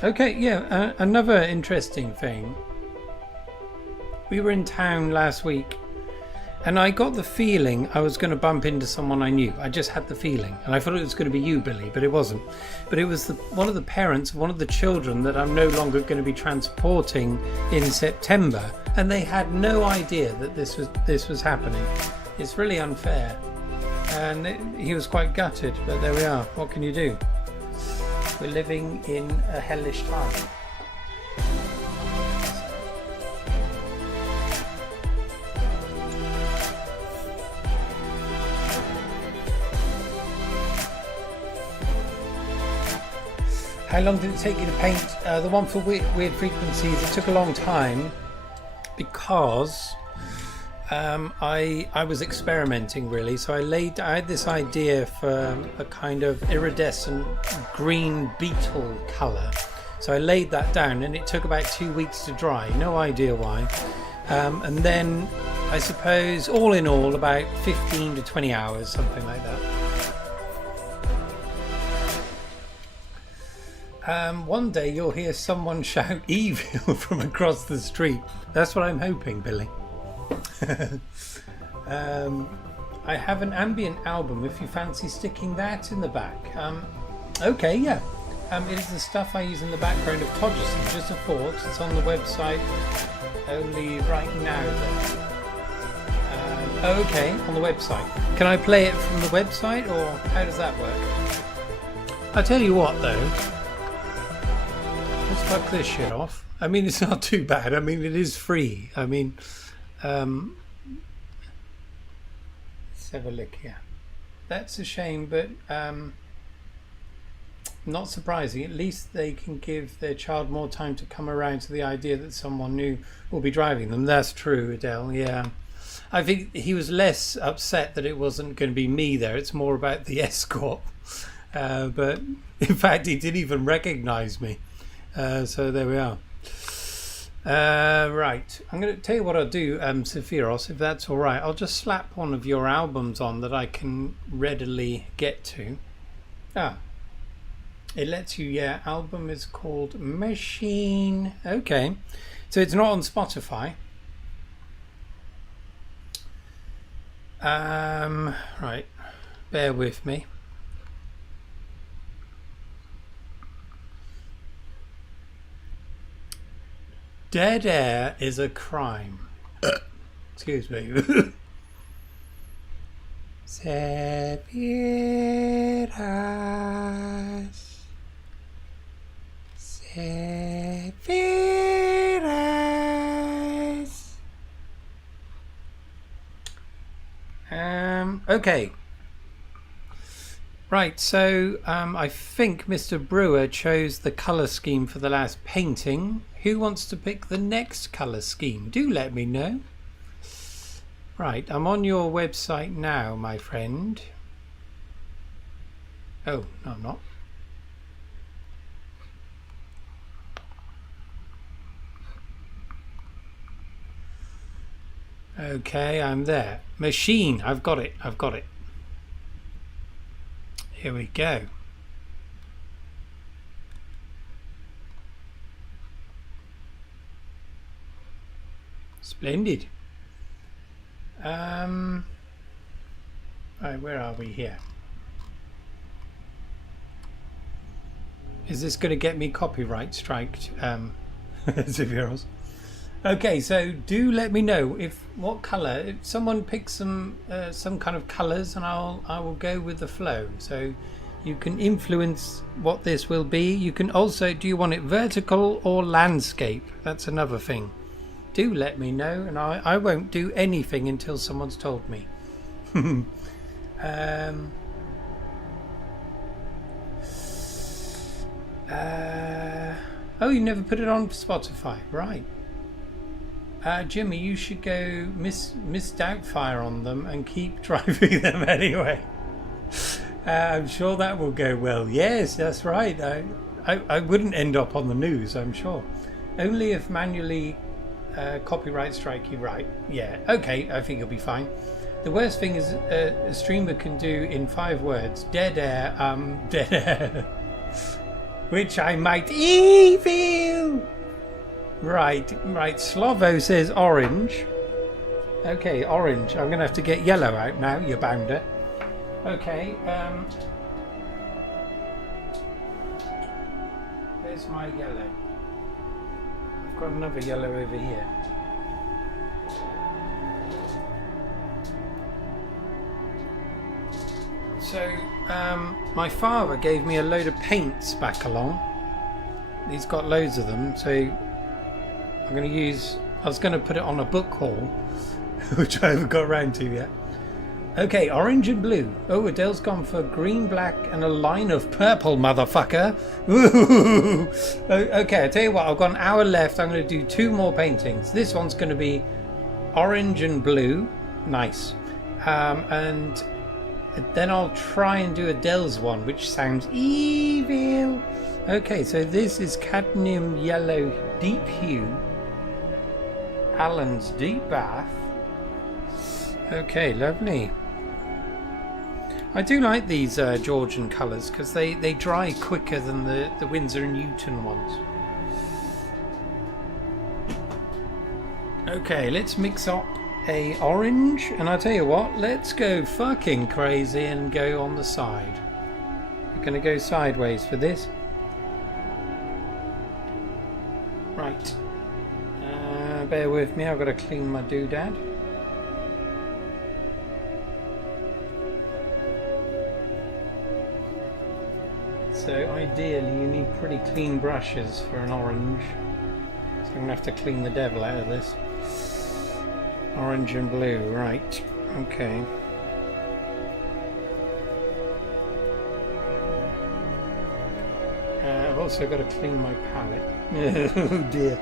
Okay, yeah, another interesting thing. We were in town last week, and I got the feeling I was going to bump into someone I knew. I just had the feeling, and I thought it was going to be you, Billy, but it wasn't. But it was one of the parents of one of the children that I'm no longer going to be transporting in September, and they had no idea that this was happening. It's really unfair, and he was quite gutted, but there we are. What can you do? We're living in a hellish time. How long did it take you to paint the one for weird frequencies? It took a long time because I was experimenting really. So I had this idea for a kind of iridescent green beetle colour. So I laid that down and it took about 2 weeks to dry. No idea why. And then I suppose all in all about 15 to 20 hours, something like that. One day you'll hear someone shout evil from across the street. That's what I'm hoping, Billy. I have an ambient album if you fancy sticking that in the back. Okay, yeah. It is the stuff I use in the background of Todgerson, just a thought. It's on the website only right now. Okay, on the website. Can I play it from the website or how does that work? I'll tell you what though. Let's fuck this shit off. I mean, it's not too bad. I mean, it is free. I mean, let's have a look here. That's a shame, but not surprising. At least they can give their child more time to come around to the idea that someone new will be driving them. That's true, Adele. Yeah. I think he was less upset that it wasn't going to be me there. It's more about the escort. But in fact, he didn't even recognize me. So there we are. Right. I'm going to tell you what I'll do, Sephiros, if that's all right. I'll just slap one of your albums on that I can readily get to. It lets you, yeah. Album is called Machine. Okay. So it's not on Spotify. Right. Bear with me. Dead air is a crime. Excuse me. Sephiros. Sephiros. Okay. Right, so I think Mr. Brewer chose the colour scheme for the last painting. Who wants to pick the next colour scheme? Do let me know. Right, I'm on your website now, my friend. Oh, no, I'm not. Okay, I'm there. Machine, I've got it. Here we go. Splendid. Right, where are we here? Is this going to get me copyright striked? Sephiros? Okay, so do let me know if someone picks some kind of colours, and I will go with the flow. So you can influence what this will be. You can also, do you want it vertical or landscape? That's another thing. Do let me know, and I won't do anything until someone's told me. Oh, you never put it on Spotify, right? Jimmy, you should go Miss Doubtfire on them and keep driving them anyway. I'm sure that will go well. Yes, that's right. I wouldn't end up on the news, I'm sure. Only if manually copyright strike you, right? Yeah, okay, I think you'll be fine. The worst thing is a streamer can do in 5 words, dead air, dead air. Which I might evil. Right. Slovo says orange. Okay, orange. I'm going to have to get yellow out now, you bounder. Okay, where's my yellow? I've got another yellow over here. So, my father gave me a load of paints back along. He's got loads of them, so I was going to put it on a book haul, which I haven't got around to yet. Okay, orange and blue. Oh, Adele's gone for green, black, and a line of purple, motherfucker. Ooh. Okay, I tell you what, I've got an hour left. I'm going to do 2 more paintings. This one's going to be orange and blue. Nice. And then I'll try and do Adele's one, which sounds evil. Okay, so this is cadmium yellow deep hue. Alan's deep bath. Okay, lovely. I do like these Georgian colours because they dry quicker than the Winsor & Newton ones. Okay, let's mix up a orange, and I'll tell you what, let's go fucking crazy and go on the side. We're going to go sideways for this. Right. Bear with me, I've got to clean my doodad. So ideally you need pretty clean brushes for an orange. So I'm going to have to clean the devil out of this. Orange and blue, right. Okay. I've also got to clean my palette. Oh dear.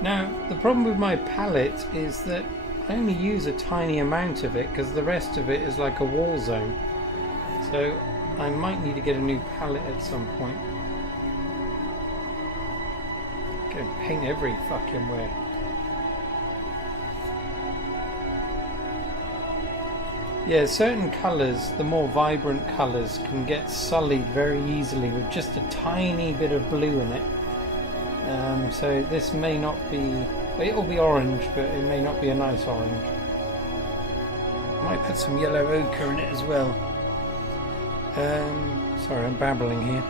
Now, the problem with my palette is that I only use a tiny amount of it because the rest of it is like a war zone. So I might need to get a new palette at some point. Go and paint every fucking where. Yeah, certain colours, the more vibrant colours, can get sullied very easily with just a tiny bit of blue in it. So this may not be, it'll be orange, but it may not be a nice orange. I might put some yellow ochre in it as well. Sorry, I'm babbling here.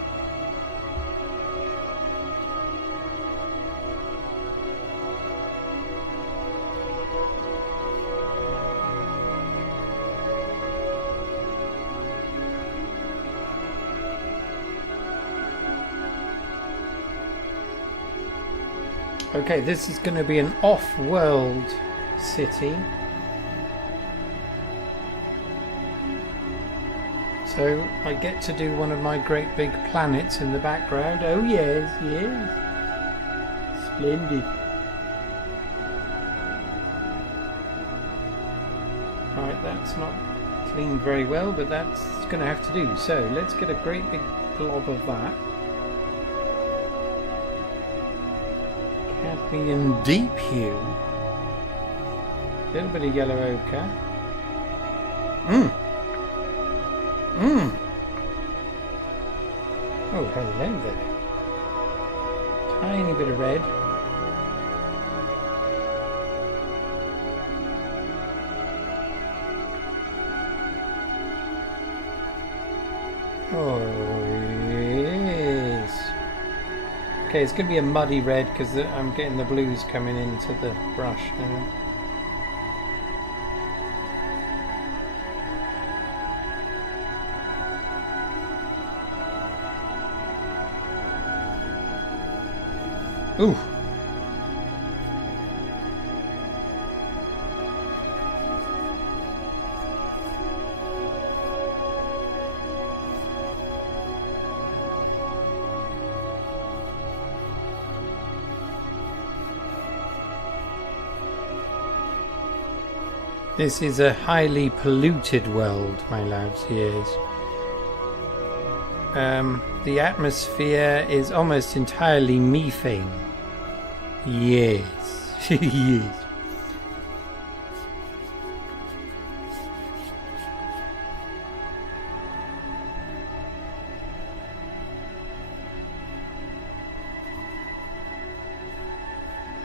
Okay, this is going to be an off-world city. So I get to do one of my great big planets in the background. Oh yes, yes. Splendid. Right, that's not cleaned very well, but that's going to have to do. So let's get a great big blob of that. Cadmium deep hue. A little bit of yellow ochre. Oh, hello there. Tiny bit of red. Oh, yes. Okay, it's going to be a muddy red because I'm getting the blues coming into the brush now. Ooh. This is a highly polluted world, my loves, yes. The atmosphere is almost entirely methane. Yes, yes.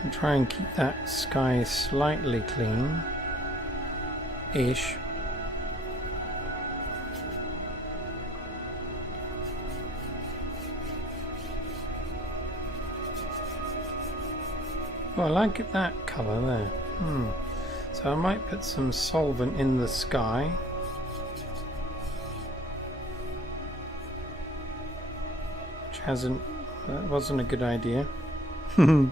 I'll try and keep that sky slightly clean-ish. Oh, I like that colour there. So I might put some solvent in the sky. That wasn't a good idea. I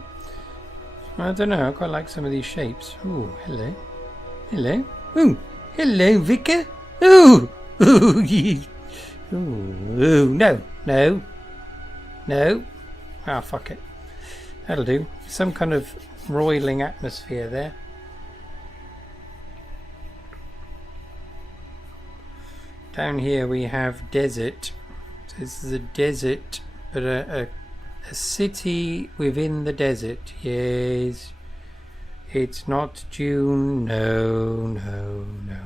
don't know, I quite like some of these shapes. Ooh, hello. Hello. Ooh, Hello, Vicar. Ooh. Ooh, ooh, no, no, no. Ah, fuck it. That'll do. Some kind of roiling atmosphere there. Down here we have desert. So this is a desert, but a city within the desert. Yes. It's not June. No, no, no.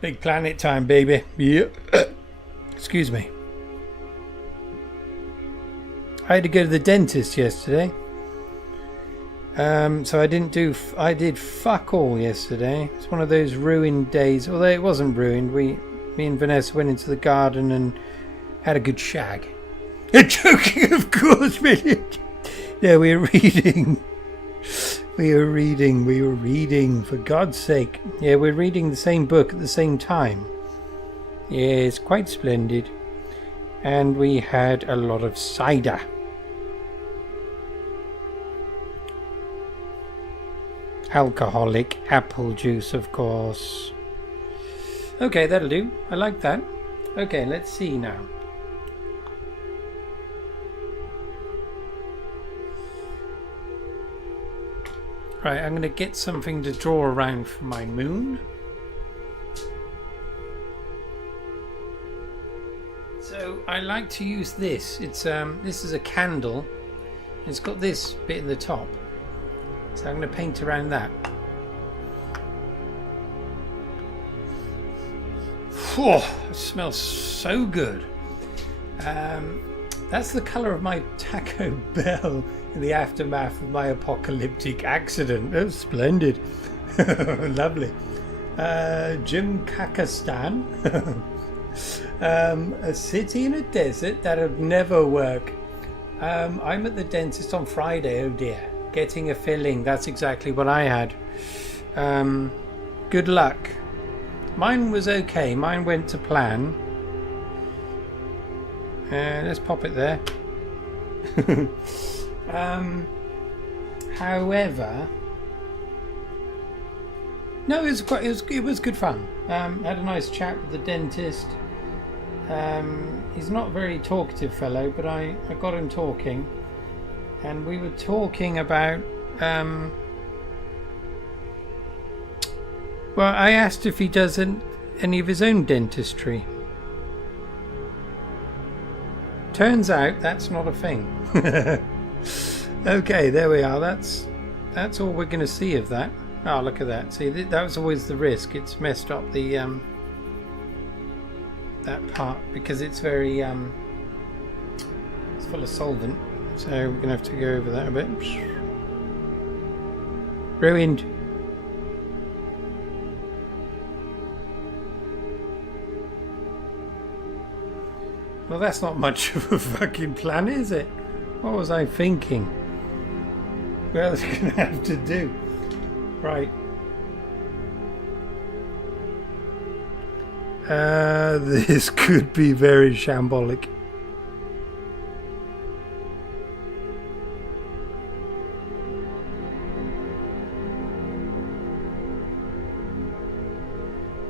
Big planet time, baby. Yep. Excuse me. I had to go to the dentist yesterday. So I did fuck all yesterday. It's one of those ruined days. Although it wasn't ruined. Me and Vanessa went into the garden and had a good shag. Joking, of course, but no, we were reading. We were reading, for God's sake. Yeah, we're reading the same book at the same time. Yes, quite splendid. And we had a lot of cider. Alcoholic apple juice, of course. Okay, that'll do. I like that. Okay, let's see now. Right, I'm going to get something to draw around for my moon. So I like to use this. It's this is a candle. It's got this bit in the top. So I'm going to paint around that. Whew, it smells so good. That's the colour of my Taco Bell in the aftermath of my apocalyptic accident. Oh, splendid. Lovely. Jim Kakistan. A city in a desert that would never work. I'm at the dentist on Friday. Oh dear. Getting a filling. That's exactly what I had. Good luck. Mine was okay. Mine went to plan. Let's pop it there. However, no, it was good fun. Had a nice chat with the dentist. He's not a very talkative fellow, but I got him talking, and we were talking about. Well, I asked if he does any of his own dentistry. Turns out that's not a thing. Okay, there we are. That's all we're going to see of that. Oh, look at that. See, that was always the risk. It's messed up the that part because it's very it's full of solvent. So we're going to have to go over that a bit. Ruined. Well, that's not much of a fucking plan, is it? What was I thinking? Well, it's going to have to do. Right. This could be very shambolic.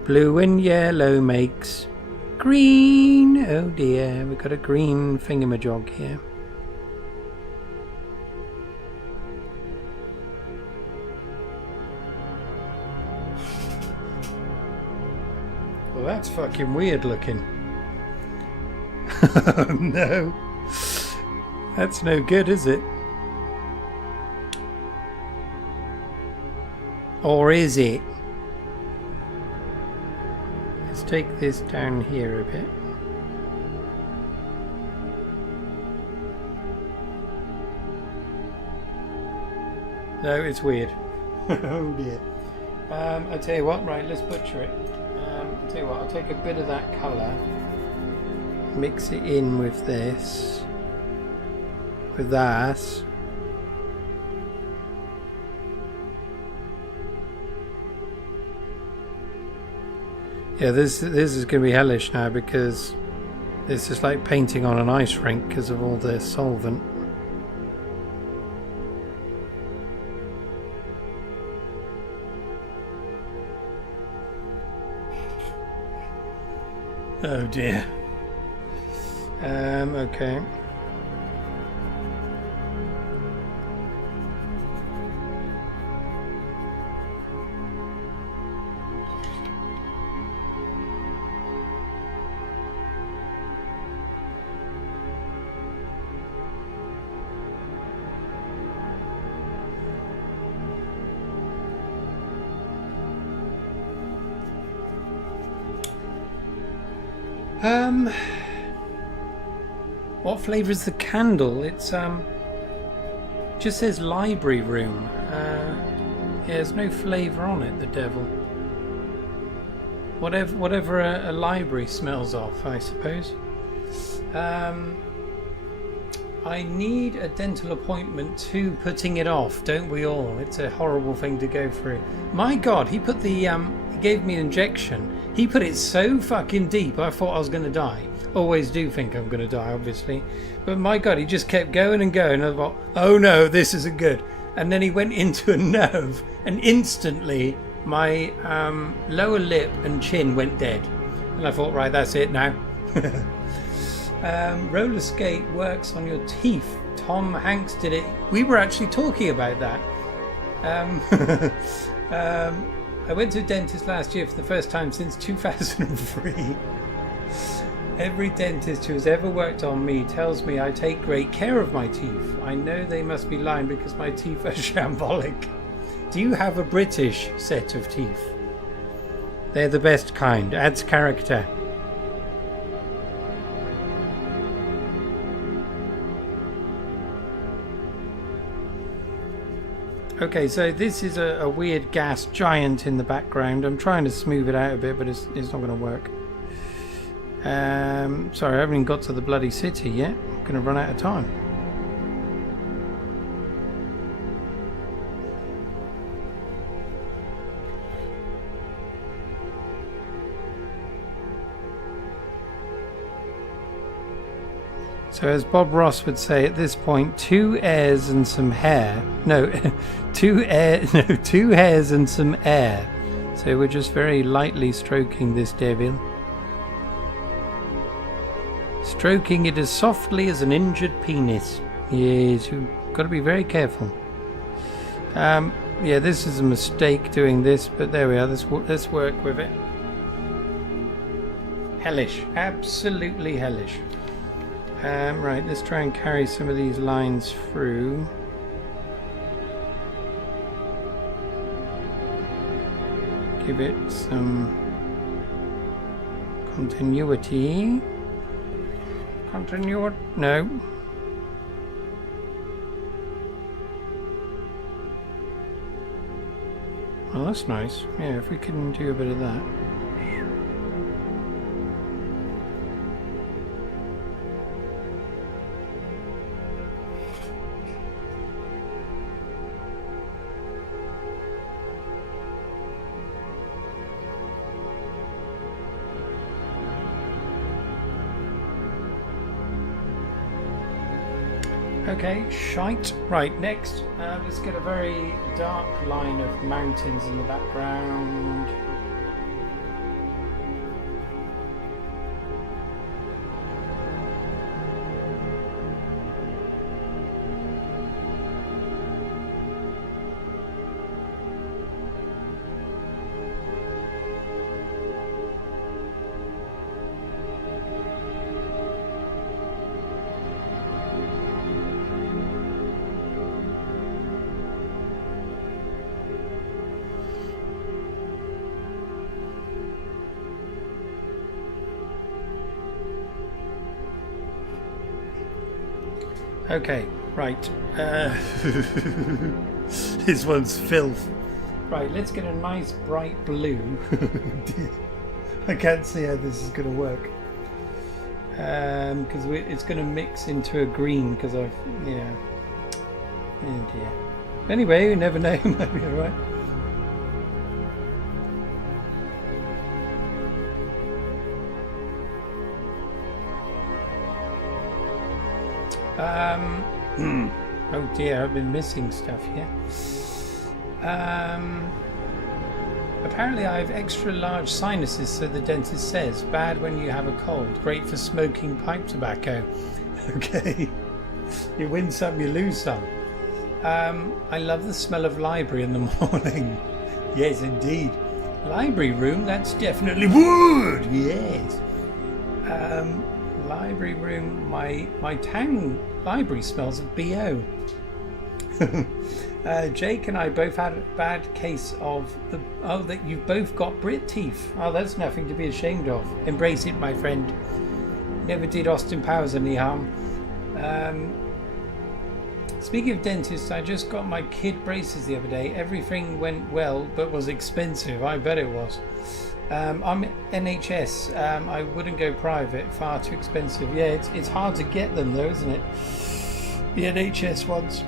Blue and yellow makes green. Oh dear, we've got a green thingamajog here. Well, that's fucking weird looking. No. That's no good, is it? Or is it? Let's take this down here a bit. No, it's weird. Oh dear. I tell you what, right, let's butcher it. I tell you what, I'll take a bit of that colour, mix it in with this, with that. Yeah, this is going to be hellish now because This is like painting on an ice rink because of all the solvent. Oh dear. Okay. What flavour is the candle? It's just says library room. Yeah, there's no flavour on it, the devil. Whatever a library smells of, I suppose. I need a dental appointment too, putting it off, don't we all? It's a horrible thing to go through. My God, he put the he gave me an injection. He put it so fucking deep, I thought I was going to die. Always do think I'm going to die, obviously. But my God, he just kept going and going. I thought, oh no, this isn't good. And then he went into a nerve, and instantly my lower lip and chin went dead. And I thought, right, that's it now. Roller skate works on your teeth. Tom Hanks did it. We were actually talking about that. I went to a dentist last year for the first time since 2003. Every dentist who has ever worked on me tells me I take great care of my teeth. I know they must be lying because my teeth are shambolic. Do you have a British set of teeth? They're the best kind. Adds character. Okay, so this is a weird gas giant in the background. I'm trying to smooth it out a bit, but it's not going to work. Sorry, I haven't even got to the bloody city yet. I'm going to run out of time. So as Bob Ross would say at this point, 2 airs and some hair. No, 2 hairs and some air. So we're just very lightly stroking this devil. Stroking it as softly as an injured penis. Yes, you've got to be very careful. Yeah, this is a mistake doing this, but there we are. Let's work with it. Hellish. Absolutely hellish. Right, let's try and carry some of these lines through. Give it some continuity. No. Well, that's nice. Yeah, if we can do a bit of that. Okay, shite. Right, next, let's get a very dark line of mountains in the background. Okay, right. This one's filth. Right, let's get a nice bright blue. I can't see how this is going to work. Because it's going to mix into a green because I've, yeah. Oh dear. Anyway, you never know, might be alright. Oh dear, I've been missing stuff here. Apparently I have extra large sinuses, so the dentist says. Bad when you have a cold. Great for smoking pipe tobacco. Okay. You win some, you lose some. I love the smell of library in the morning. Yes, indeed. Library room, that's definitely wood. Yes. Library room, my town library smells of BO. Jake and I both had a bad case of that you've both got Brit teeth. Oh, that's nothing to be ashamed of. Embrace it, my friend. Never did Austin Powers any harm. Speaking of dentists, I just got my kid braces the other day. Everything went well, but was expensive. I bet it was. I'm NHS. I wouldn't go private. Far too expensive. Yeah, it's hard to get them though, isn't it? The NHS ones.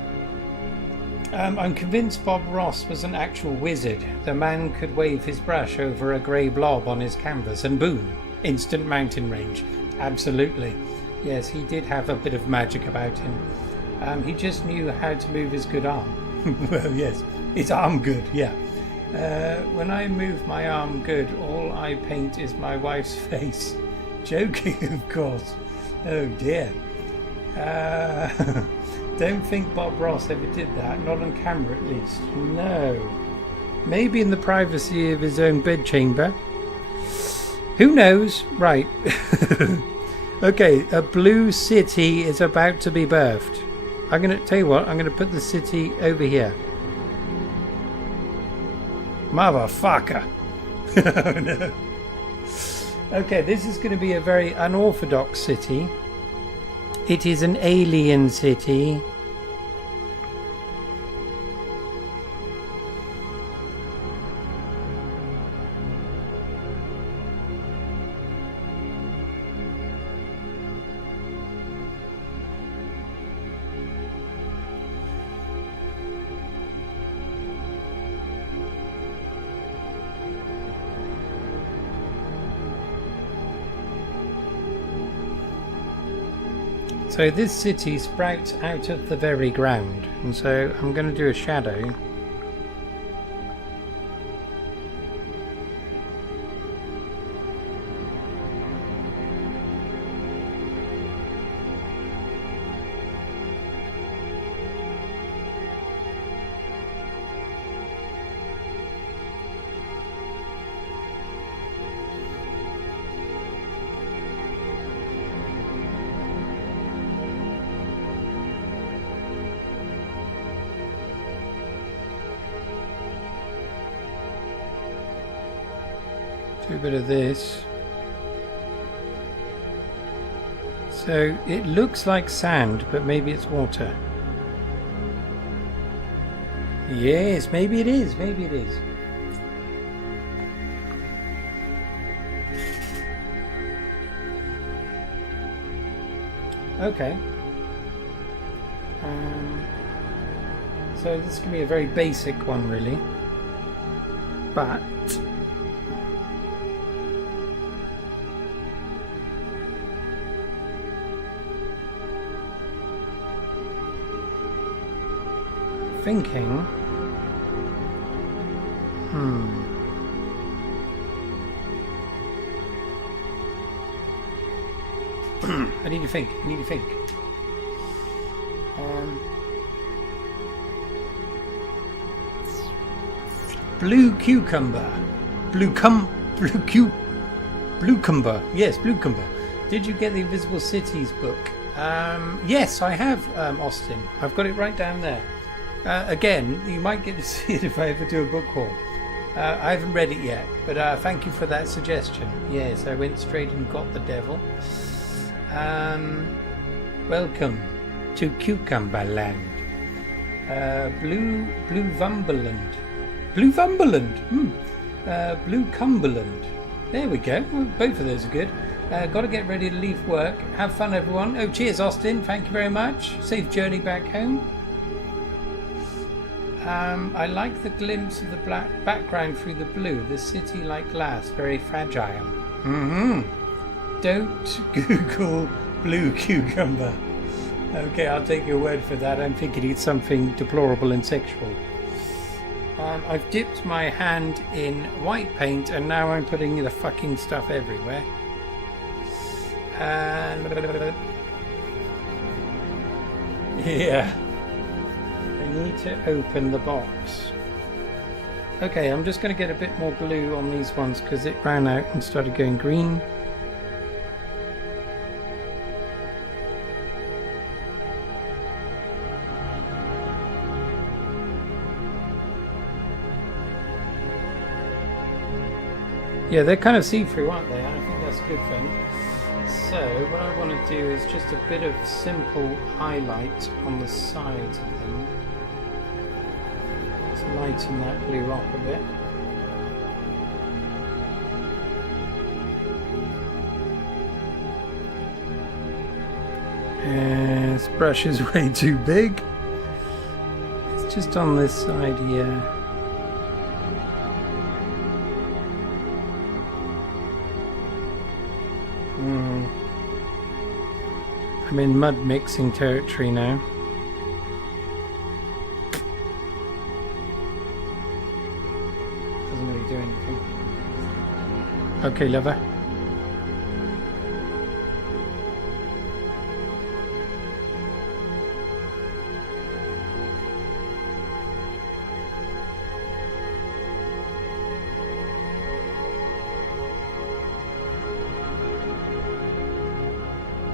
I'm convinced Bob Ross was an actual wizard. The man could wave his brush over a grey blob on his canvas and boom, instant mountain range. Absolutely. Yes, he did have a bit of magic about him. He just knew how to move his good arm. Well, yes, his arm good, yeah. When I move my arm good, all I paint is my wife's face. Joking, of course. Oh dear. Don't think Bob Ross ever did that, not on camera at least. No. Maybe in the privacy of his own bedchamber. Who knows? Right. Okay, a blue city is about to be birthed. I'm going to tell you what, I'm going to put the city over here. Motherfucker. Oh no. Okay, this is going to be a very unorthodox city. It is an alien city. So this city sprouts out of the very ground, and so I'm going to do a shadow. Do a bit of this. So it looks like sand, but maybe it's water. Yes, maybe it is. Maybe it is. Okay. So this can be a very basic one, really. But thinking, I need to think. Blue cucumber. Bluecumber. Yes, Bluecumber. Did you get the Invisible Cities book? Yes, I have, Austin. I've got it right down there. Again, you might get to see it if I ever do a book haul. I haven't read it yet, but thank you for that suggestion. Yes, I went straight and got the devil. Welcome to Cucumber Land. Blue Vumberland. Blue Cumberland. There we go. Well, both of those are good. Got to get ready to leave work. Have fun, everyone. Oh, cheers, Austin. Thank you very much. Safe journey back home. I like the glimpse of the black background through the blue. The city like glass, very fragile. Don't Google blue cucumber. Okay, I'll take your word for that. I'm thinking it's something deplorable and sexual. I've dipped my hand in white paint and now I'm putting the fucking stuff everywhere. Yeah. I need to open the box. Okay, I'm just going to get a bit more glue on these ones because it ran out and started going green. Yeah, they're kind of see-through, aren't they? And I think that's a good thing. So what I want to do is just a bit of simple highlight on the sides of them. Let's lighten that blue up a bit. This brush is way too big. It's just on this side here. I'm in mud mixing territory now. Doesn't really do anything. Okay, lover.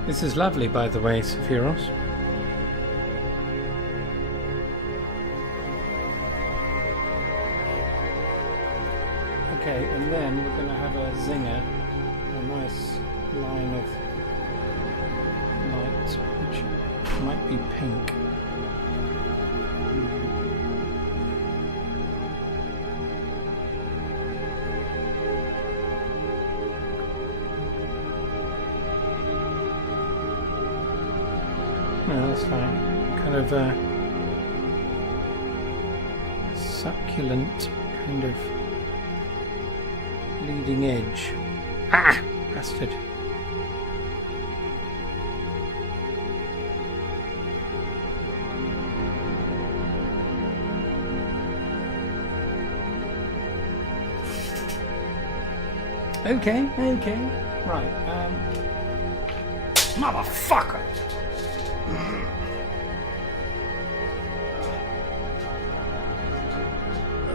This is lovely, by the way, Sephiros. Okay, and then we're going to have a zinger, a nice line of light, which might be pink. No, that's fine. Kind of a succulent kind of leading edge. Ah! Bastard. Okay, okay. Right, motherfucker!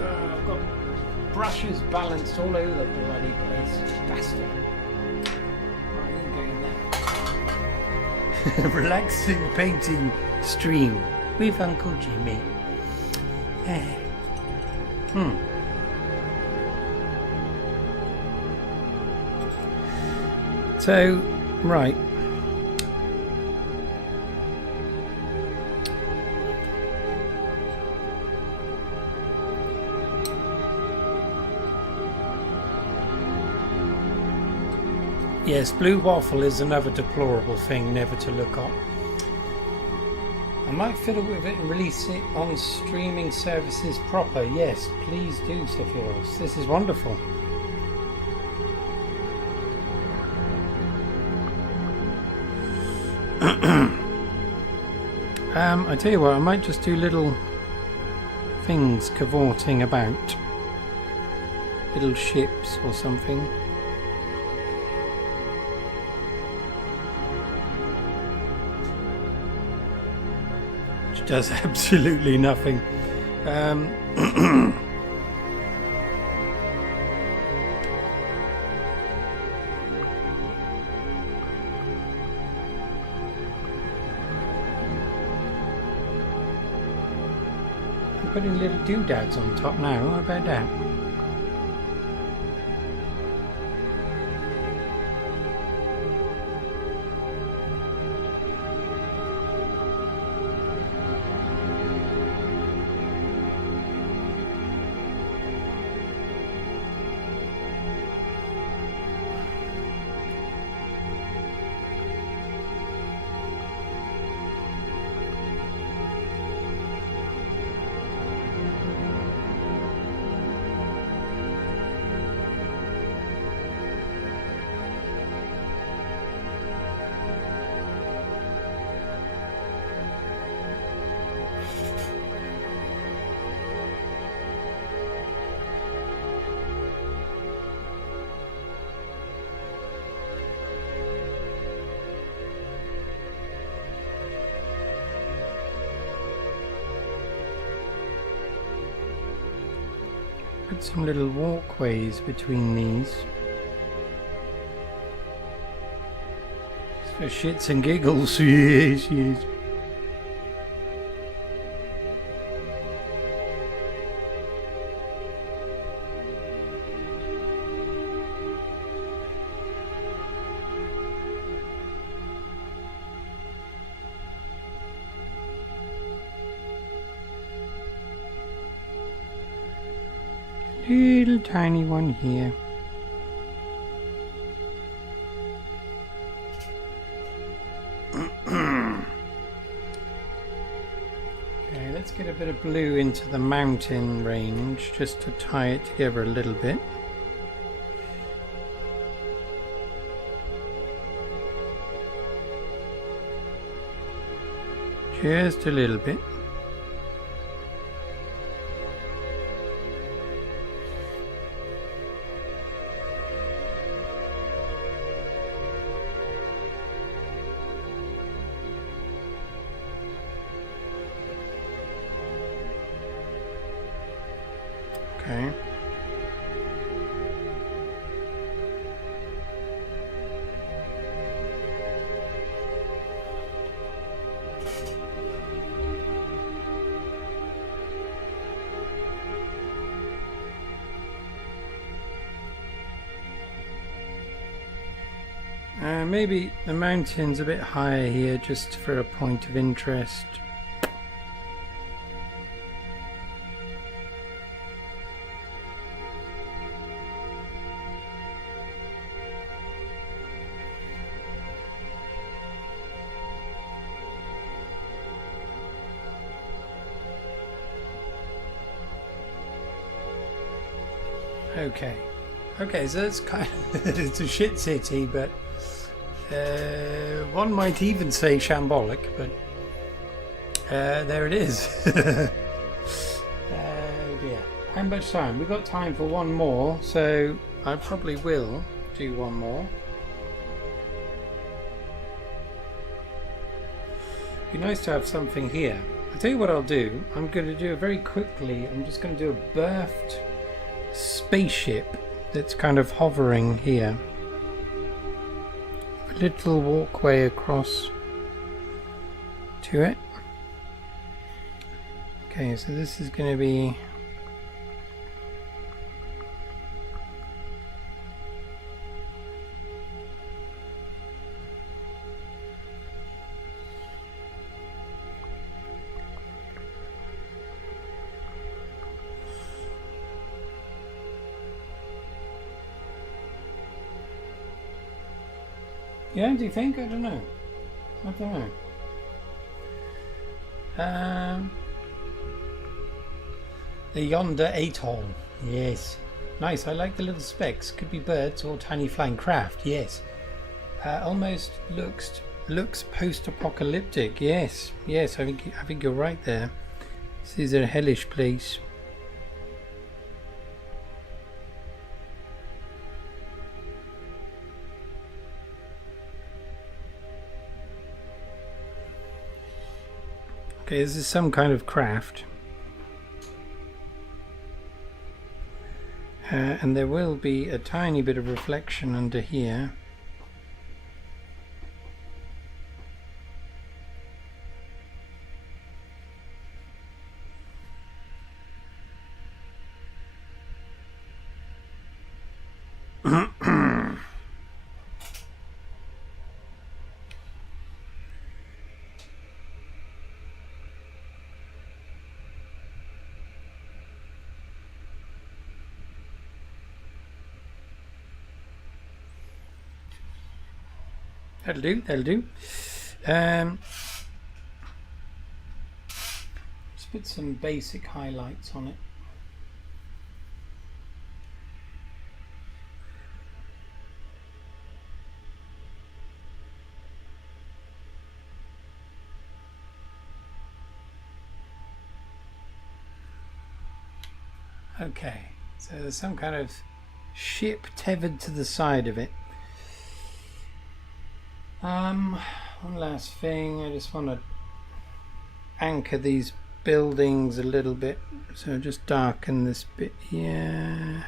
I've got brushes balanced all over the bloody place. Bastard. Right, you go in there. Relaxing painting stream with Uncle Jimmy. So, right. Yes, blue waffle is another deplorable thing never to look at. I might fiddle with it and release it on streaming services proper. Yes, please do, Sephiros. This is wonderful. I tell you what, I might just do little things cavorting about. Little ships or something. Which does absolutely nothing. Putting little doodads on top now, how about that? put some little walkways between these. Just for shits and giggles. Yes, yes. Little tiny one here. Okay, let's get a bit of blue into the mountain range just to tie it together a little bit. Just a little bit. Okay. Maybe the mountain's a bit higher here just for a point of interest. Okay, so it's kind of it's a shit city, but one might even say shambolic, but there it is. Dear. How much time? We've got time for one more, so I probably will do one more. Be nice to have something here. I'll tell you what I'll do. I'm going to do it very quickly. I'm just going to do a berthed spaceship that's kind of hovering here. A little walkway across to it. Okay, so this is going to be yeah, do you think? I don't know. The Yonder Atoll. Yes. Nice, I like the little specks. Could be birds or tiny flying craft. Yes. Almost looks post-apocalyptic. Yes. Yes, I think you're right there. This is a hellish place. Okay, this is some kind of craft. And there will be a tiny bit of reflection under here. That'll do. Let's put some basic highlights on it. Okay, so there's some kind of ship tethered to the side of it. One last thing, I just want to anchor these buildings a little bit, so just darken this bit here.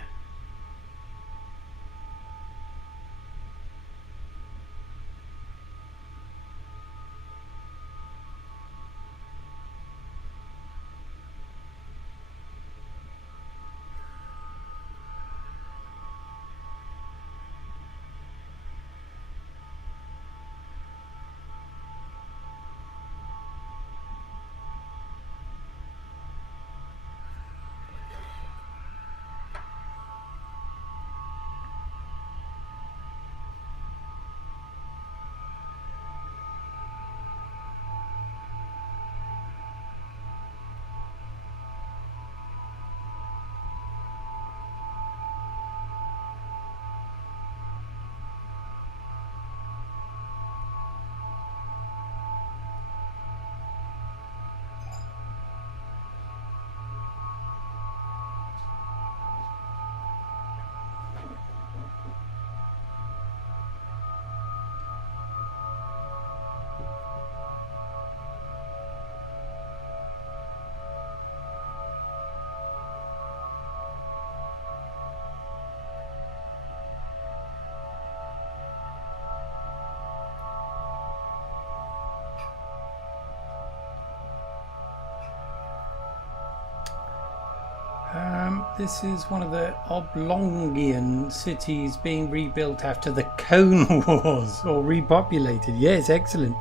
This is one of the Oblongian cities being rebuilt after the Cone Wars, or repopulated. Yes, excellent.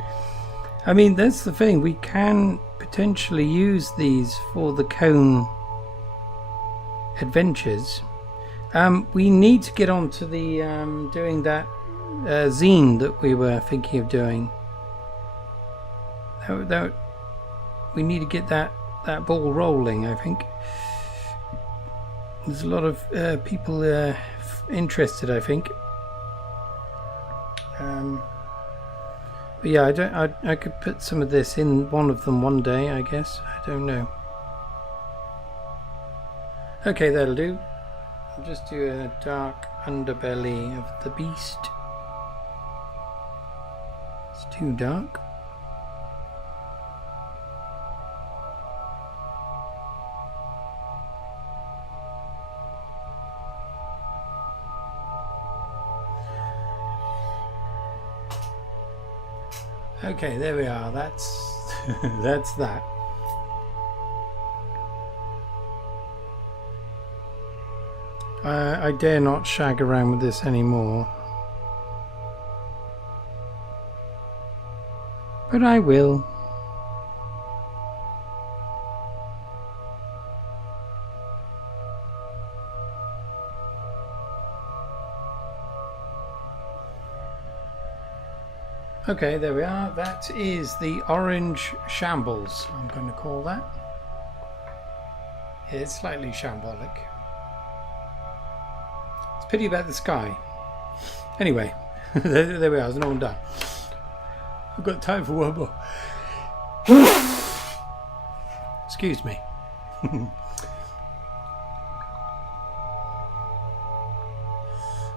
I mean, that's the thing. We can potentially use these for the Cone adventures. We need to get on to the doing that zine that we were thinking of doing. We need to get that ball rolling, I think. There's a lot of people interested, I think. But yeah, I could put some of this in one of them one day, I guess. I don't know. Okay, that'll do. I'll just do a dark underbelly of the beast. It's too dark. Okay, there we are. That's that's that. I dare not shag around with this anymore, but I will. Okay, there we are. That is the orange shambles, I'm going to call that. It's slightly shambolic. It's a pity about the sky. Anyway, there we are. There's no one done. I've got time for one more. Excuse me.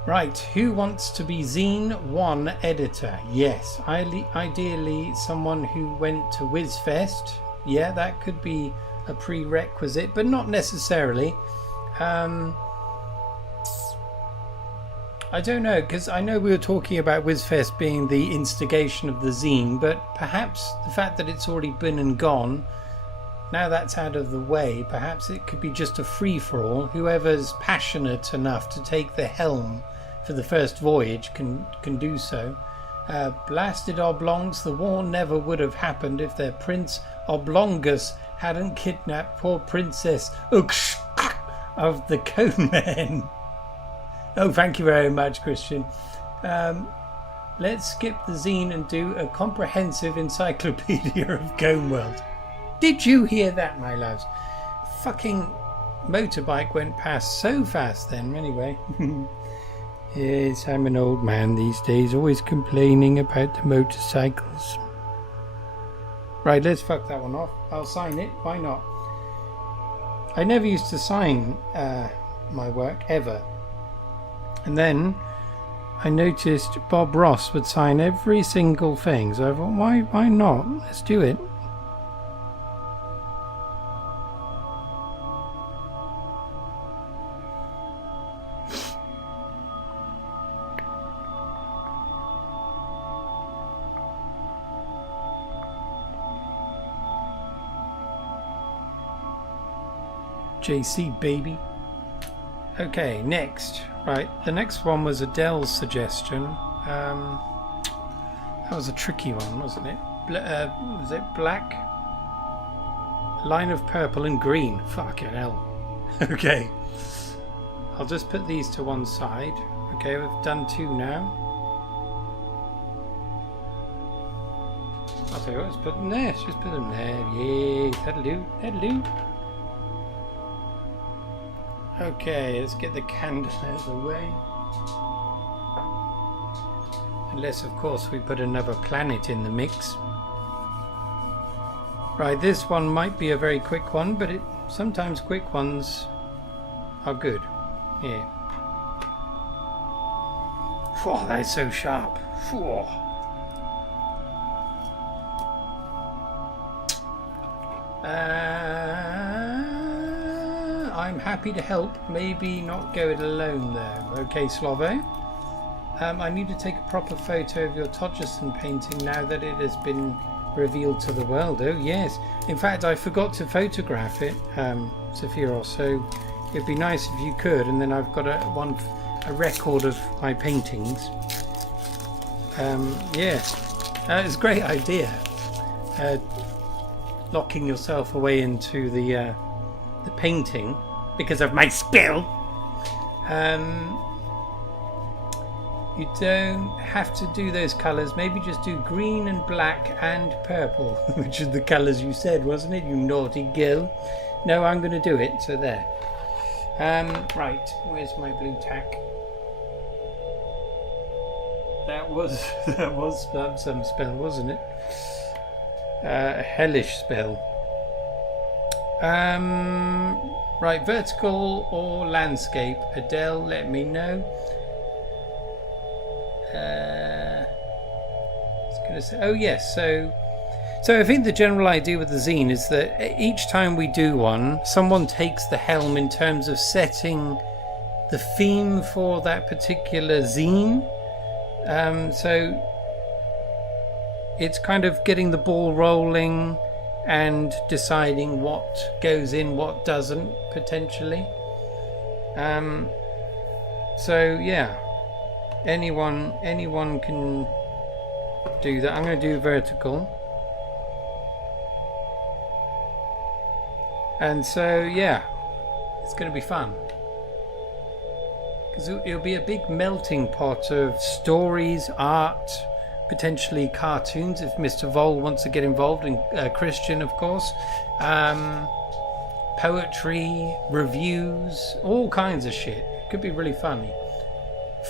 Right, who wants to be Zine 1 editor? Yes, ideally someone who went to WizFest. Yeah, that could be a prerequisite, but not necessarily. I don't know, because I know we were talking about WizFest being the instigation of the zine, but perhaps the fact that it's already been and gone, now that's out of the way, perhaps it could be just a free-for-all. Whoever's passionate enough to take the helm for the first voyage can do so. Blasted Oblongs, the war never would have happened if their Prince Oblongus hadn't kidnapped poor Princess Uksh of the Cone Men. Oh, thank you very much, Christian. Let's skip the zine and do a comprehensive encyclopedia of Cone World. Did you hear that, my loves? Fucking motorbike went past so fast then, anyway. Yes, I'm an old man these days, always complaining about the motorcycles. Right, let's fuck that one off. I'll sign it, why not? I never used to sign my work, ever. And then I noticed Bob Ross would sign every single thing, so I thought, why not? Let's do it. JC baby. Okay, next. Right, the next one was Adele's suggestion. That was a tricky one, wasn't it? Was it black? Line of purple and green. Fucking hell. Okay. I'll just put these to one side. Okay, we've done 2 now. I'll tell you what, let's put them there. Let's just put them there. Yes, that'll do. That'll do. Okay, let's get the candle out of the way. Unless, of course, we put another planet in the mix. Right, this one might be a very quick one, but sometimes quick ones are good. Yeah. Whoa, that is so sharp. Whoa. I'm happy to help. Maybe not go it alone though. Okay, Slovo. I need to take a proper photo of your Todgerson painting now that it has been revealed to the world. Oh yes. In fact, I forgot to photograph it, Sephiroth, so it'd be nice if you could, and then I've got a record of my paintings. Yeah. It's a great idea. Locking yourself away into the painting because of my spell. You don't have to do those colours. Maybe just do green and black and purple, which are the colours you said, wasn't it, you naughty girl? No, I'm going to do it. So there. Right. Where's my blue tack? That was some spell, wasn't it? A hellish spell. Right, vertical or landscape? Adele, let me know. I was going to say, oh yes, so I think the general idea with the zine is that each time we do one, someone takes the helm in terms of setting the theme for that particular zine. So it's kind of getting the ball rolling and deciding what goes in, what doesn't, potentially. So yeah, anyone can do that. I'm going to do vertical. And so yeah, it's going to be fun. Because it'll be a big melting pot of stories, art, potentially cartoons if Mr. Vol wants to get involved, and Christian, of course. Poetry, reviews, all kinds of shit. It could be really funny.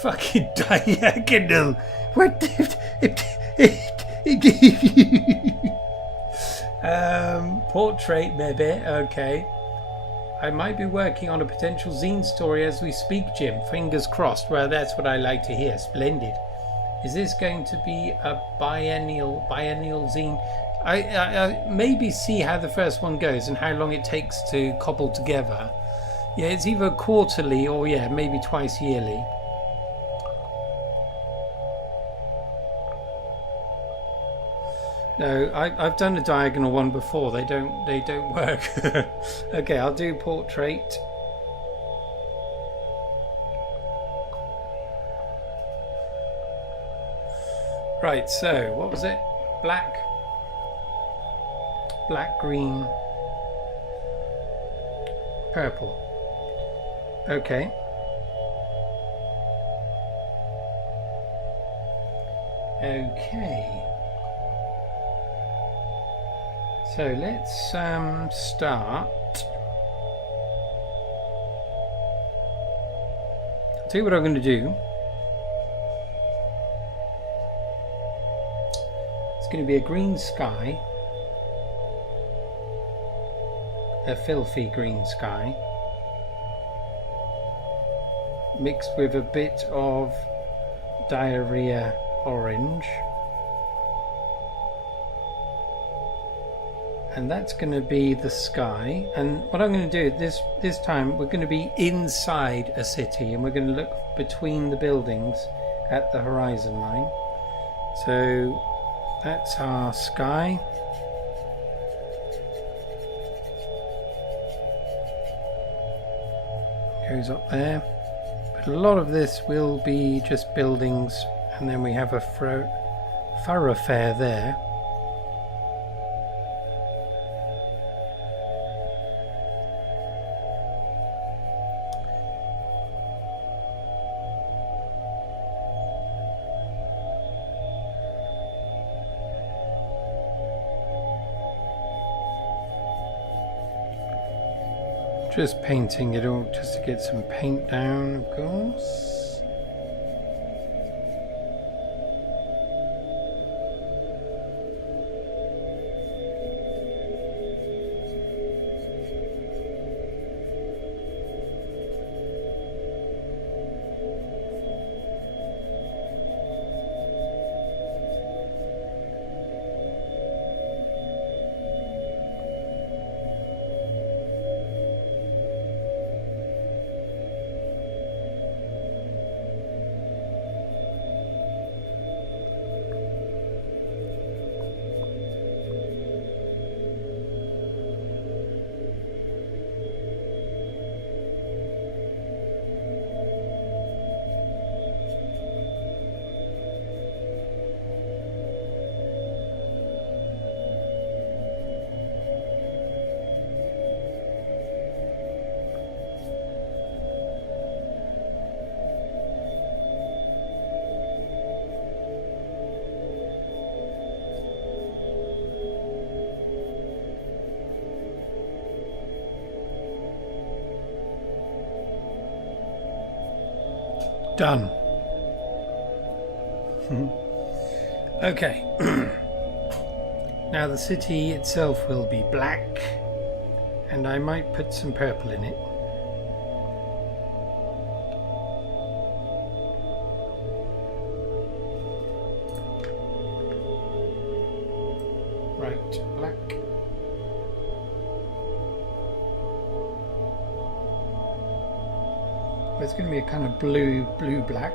Fucking diagonal. What portrait, maybe. Okay. I might be working on a potential zine story as we speak, Jim. Fingers crossed. Well, that's what I like to hear. Splendid. Is this going to be a biennial zine? I maybe see how the first one goes and how long it takes to cobble together. Yeah, it's either quarterly or yeah, maybe twice yearly. No, I've done a diagonal one before. They don't work. Okay, I'll do portrait. Right, so what was it? Black, green, purple. Okay. Okay. So let's start. I'll tell you what I'm going to do. It's going to be a green sky, a filthy green sky, mixed with a bit of diarrhea orange. And that's going to be the sky. And what I'm going to do this time, we're going to be inside a city, and we're going to look between the buildings at the horizon line. So that's our sky. goes up there. But a lot of this will be just buildings, and then we have a thoroughfare there. Just painting it all just to get some paint down, of course. Done. Okay. Now the city itself will be black, and I might put some purple in it. Right, black. It's going to be a kind of blue-black.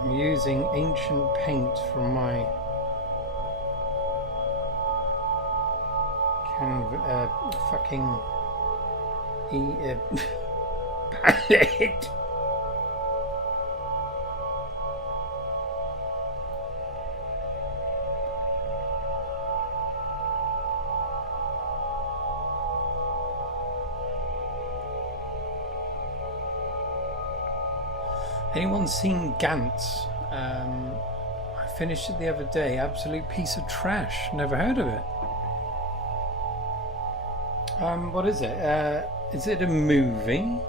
I'm using ancient paint from my fucking palette. Anyone seen Gantz? I finished it the other day. Absolute piece of trash. Never heard of it. What is it? Is it a movie?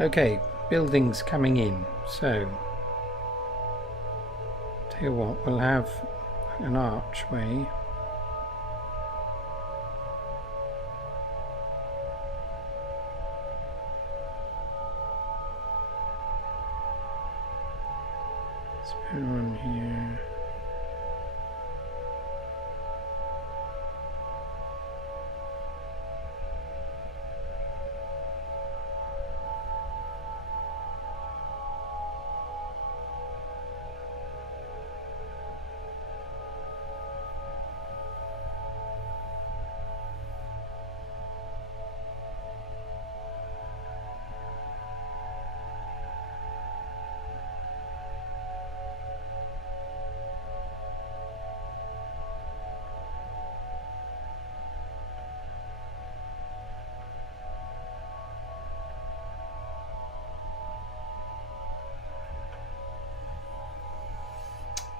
Okay, buildings coming in. So, tell you what, we'll have an archway. One here.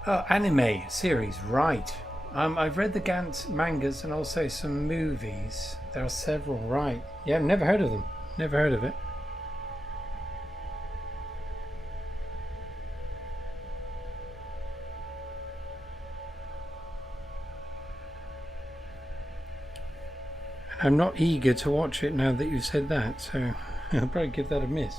Oh, anime series, right. I've read the Gantz mangas and also some movies. There are several, right. Yeah, I've never heard of them. Never heard of it. I'm not eager to watch it now that you've said that, so I'll probably give that a miss.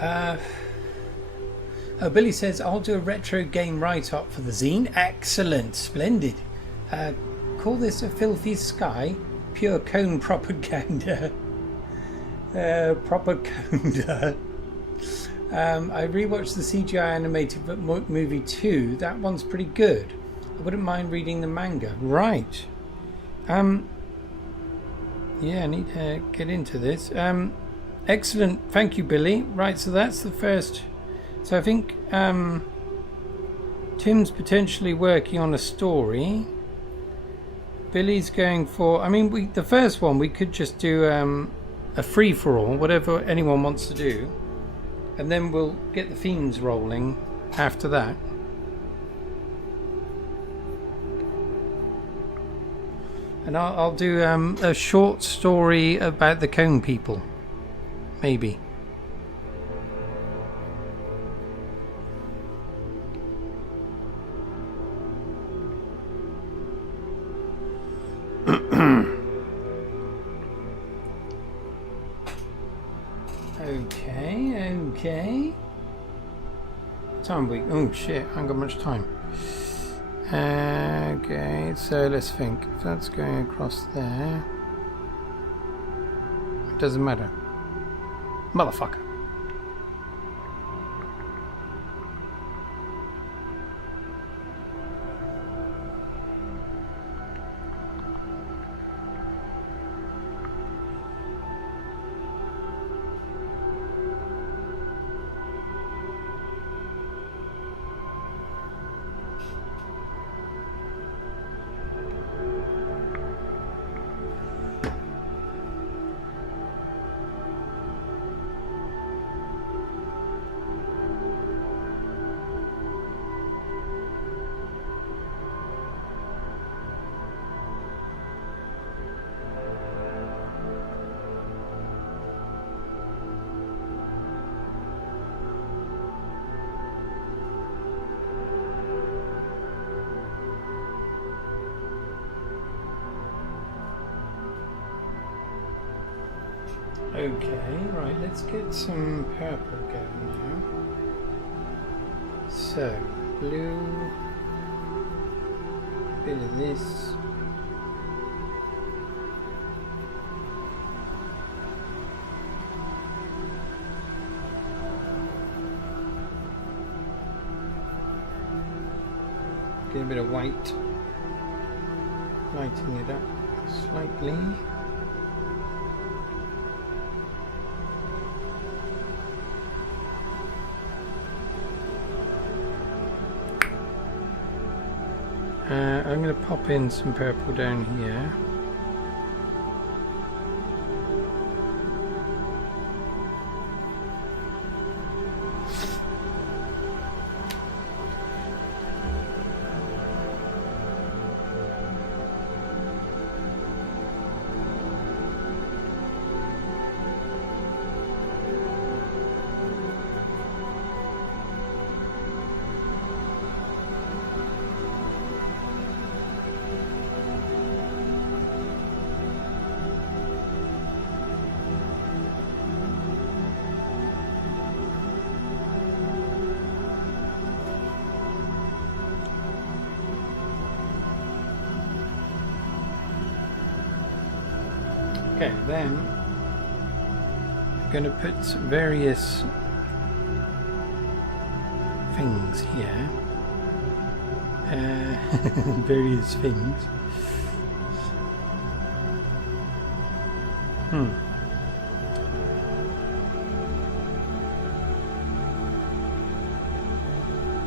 Oh, Billy says, I'll do a retro game write-up for the zine. Excellent. Splendid. Call this a filthy sky. Pure cone propaganda. Propaganda. I rewatched the CGI animated movie too. That one's pretty good. I wouldn't mind reading the manga. Right. Yeah, I need to get into this. Excellent. Thank you, Billy. Right, so that's the first. So I think Tim's potentially working on a story. Billy's going for. I mean, the first one we could just do a free for all, whatever anyone wants to do, and then we'll get the themes rolling after that. And I'll do a short story about the cone people, maybe. Okay. Time week. Oh shit, I haven't got much time. Okay, so let's think. If that's going across there, it doesn't matter. Motherfucker. Okay, right, let's get some purple going now. So, blue, bit of this. Get a bit of white, lighting it up slightly. I'm going to pop in some purple down here. Okay, then I'm going to put various things here. Various things.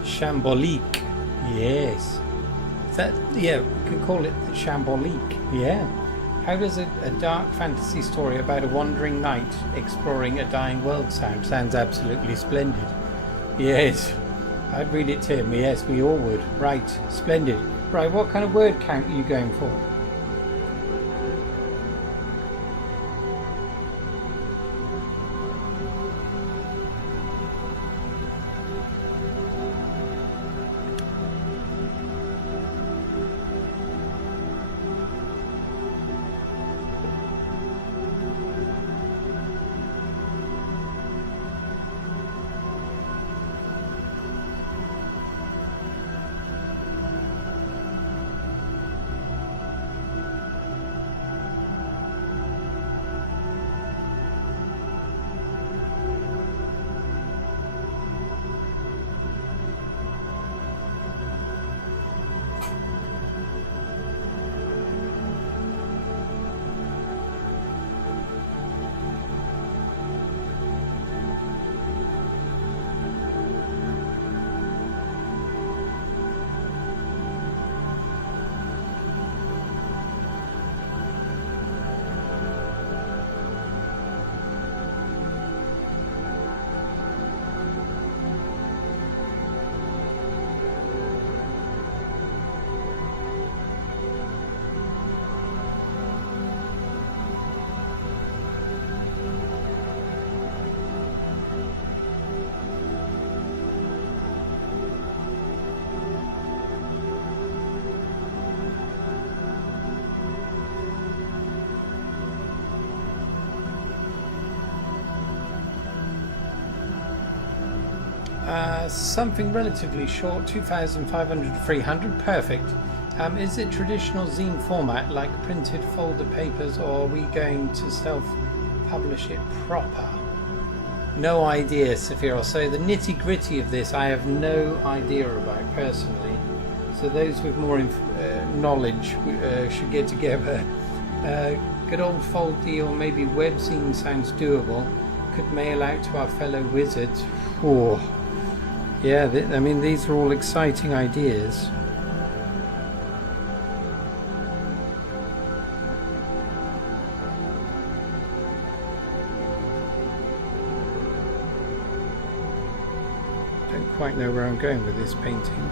Shambolique. Yes. Is that, yeah, we could call it the Shambolique. Yeah. How does a dark fantasy story about a wandering knight exploring a dying world sound? Sounds absolutely splendid. Yes, I'd read it to him. Yes, we all would. Right, splendid. Right, what kind of word count are you going for? Something relatively short, 2,500 to 300, perfect. Is it traditional zine format like printed folder papers, or are we going to self-publish it proper? No idea, Saphira. So the nitty-gritty of this I have no idea about personally. So those with more knowledge should get together. Good old foldy or maybe webzine sounds doable. Could mail out to our fellow wizards. Oh, yeah, I mean, these are all exciting ideas. Don't quite know where I'm going with this painting.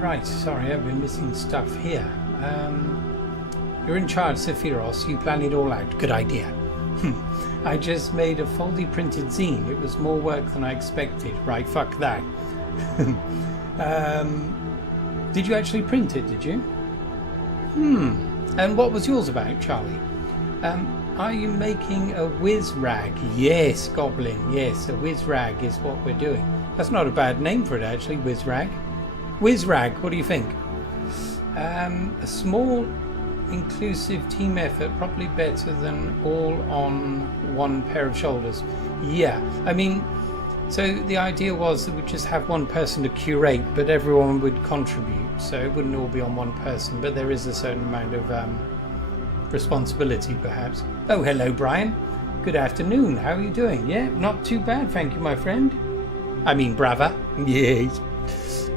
Right, sorry, I've been missing stuff here. You're in charge, Sephiros. You plan it all out. Good idea. I just made a fully printed zine. It was more work than I expected. Right, fuck that. Did you actually print it, did you? And what was yours about, Charlie? Are you making a whiz rag? Yes, Goblin. Yes, a whiz rag is what we're doing. That's not a bad name for it, actually, whiz rag. Whiz rag, what do you think? A small, inclusive team effort, probably better than all on one pair of shoulders. Yeah, I mean, so the idea was that we'd just have one person to curate, but everyone would contribute, so it wouldn't all be on one person, but there is a certain amount of responsibility, perhaps. Oh, hello, Brian. Good afternoon. How are you doing? Yeah, not too bad, thank you, my friend. I mean, brava. Yes.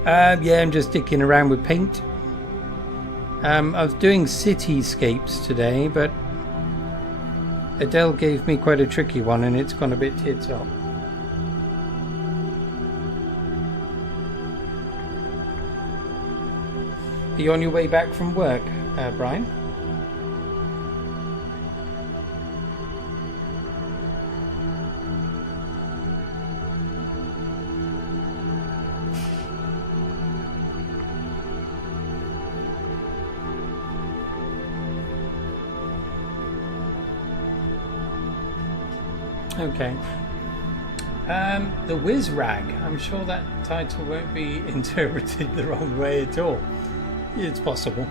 Yeah, I'm just dicking around with paint. I was doing cityscapes today, but Adele gave me quite a tricky one, and it's gone a bit tits up. Are you on your way back from work, Brian? Okay. The Whiz Rag. I'm sure that title won't be interpreted the wrong way at all. It's possible.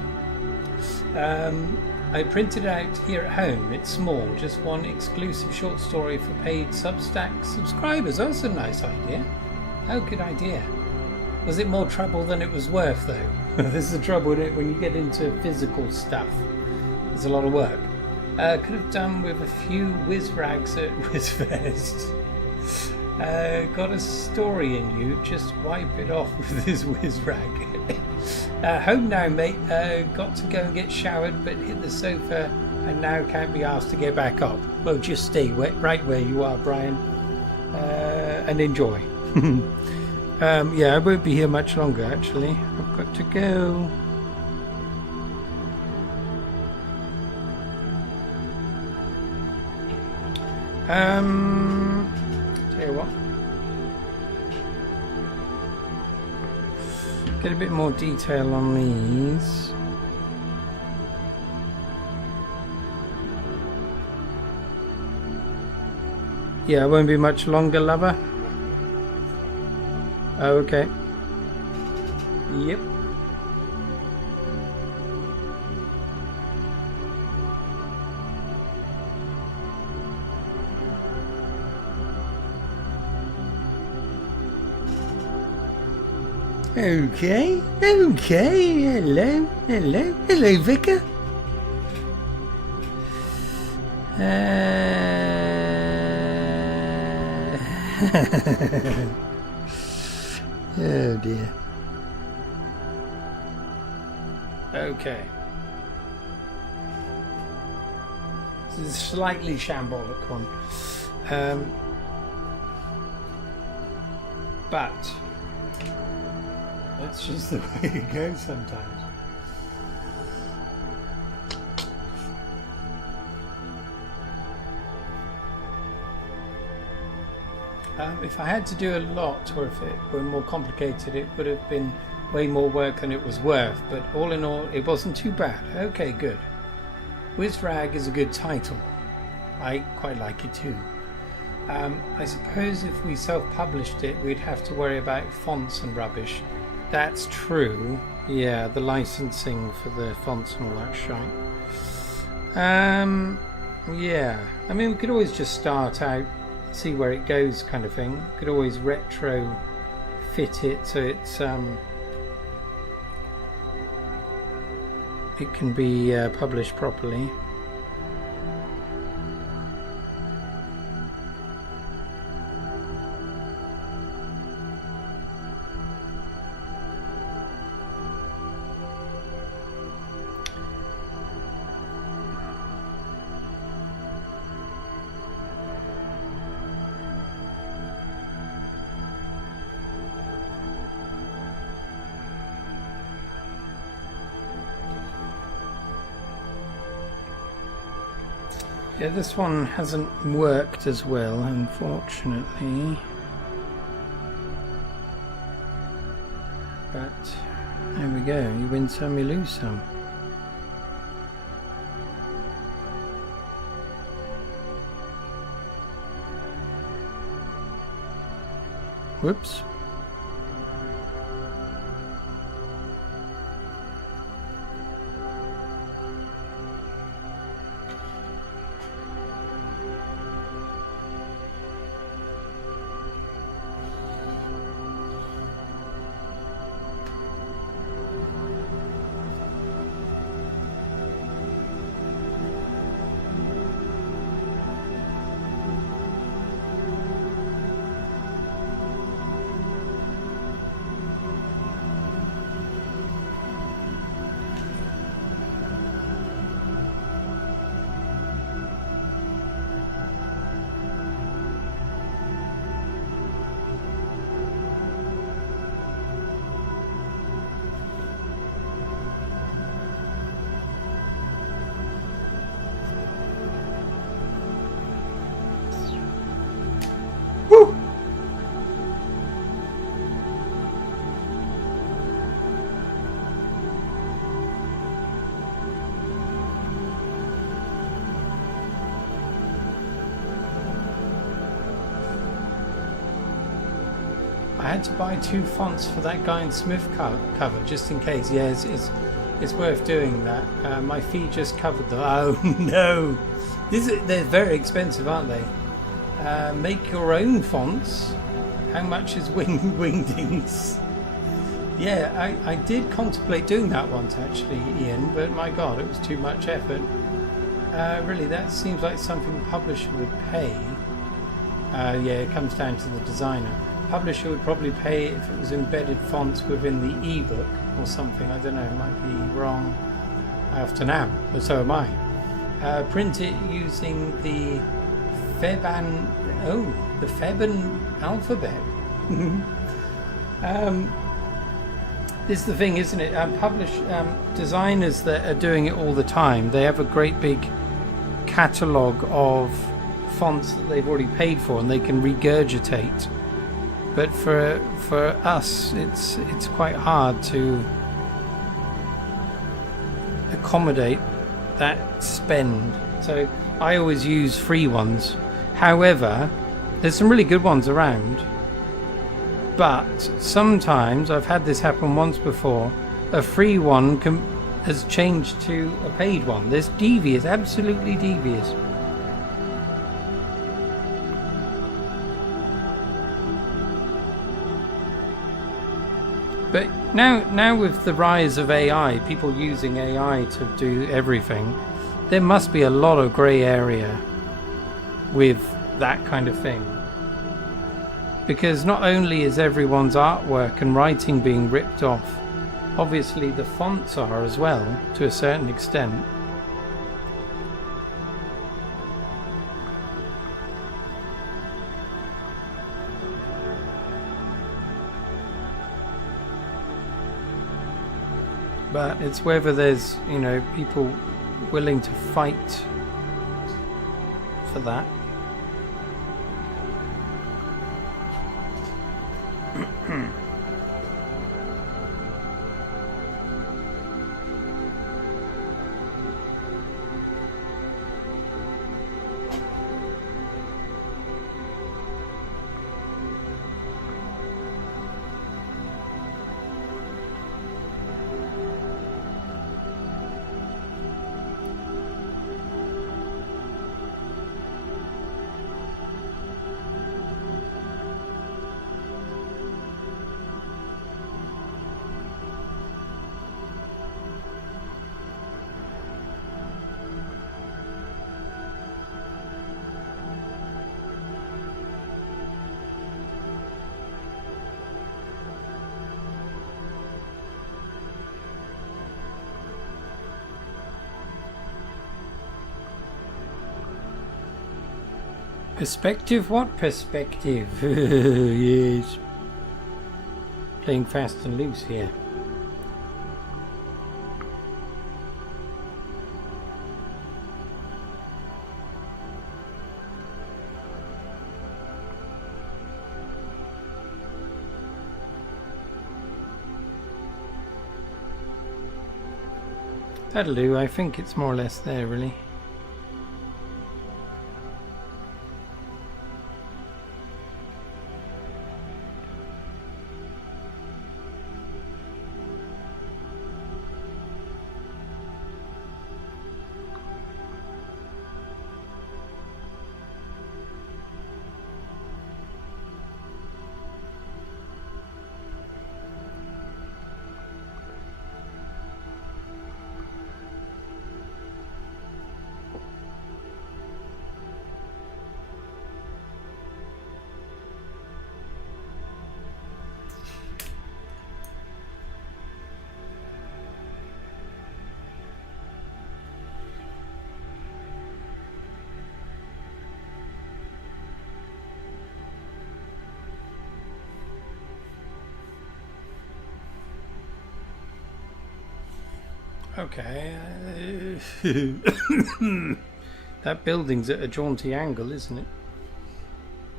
I printed it out here at home. It's small, just one exclusive short story for paid Substack subscribers. That's a nice idea. Oh, good idea. Was it more trouble than it was worth, though? This is the trouble with it when you get into physical stuff. There's a lot of work. Could have done with a few whiz rags at Whizfest. Got a story in you, just wipe it off with this whiz rag. Home now, mate. Got to go and get showered, but hit the sofa and now can't be asked to get back up. Well, just stay right where you are, Brian, and enjoy. Yeah, I won't be here much longer, actually. I've got to go. Tell you what, get a bit more detail on these. Yeah, it won't be much longer, lover. Oh, okay. Yep. Okay, hello, Vicar. Oh dear. Okay. This is a slightly shambolic one. But that's just the way it goes sometimes. If I had to do a lot, or if it were more complicated, it would have been way more work than it was worth, but all in all, it wasn't too bad. Okay, good. Whizrag is a good title. I quite like it too. I suppose if we self-published it, we'd have to worry about fonts and rubbish. That's true. Yeah, the licensing for the fonts and all that shite. Yeah. I mean, we could always just start out, see where it goes kind of thing. Could always retro fit it so it's it can be published properly. Yeah, this one hasn't worked as well, unfortunately. But there we go, you win some, you lose some. Whoops. Woo! I had to buy 2 fonts for that Guy and Smith cover, just in case. Yeah, it's worth doing that. My fee just covered the... Oh no! They're very expensive, aren't they? Make your own fonts. How much is Wingdings? Yeah, I did contemplate doing that once actually, Ian, but my god, it was too much effort. Really, that seems like something the publisher would pay. Yeah, it comes down to the designer. Publisher would probably pay if it was embedded fonts within the ebook or something. I don't know, it might be wrong. I often am, but so am I. Print it using the Theban alphabet. This is the thing, isn't it? Designers that are doing it all the time, they have a great big catalogue of fonts that they've already paid for and they can regurgitate. But for us, it's quite hard to accommodate that spend. So I always use free ones. However, there's some really good ones around. But sometimes, I've had this happen once before, a free one has changed to a paid one. There's devious, absolutely devious. But now with the rise of AI, people using AI to do everything, there must be a lot of grey area with that kind of thing. Because not only is everyone's artwork and writing being ripped off, obviously the fonts are as well, to a certain extent. But it's whether there's, people willing to fight for that. Perspective? What perspective? Yes. Playing fast and loose here. That'll do. I think it's more or less there, really. Okay. That building's at a jaunty angle, isn't it?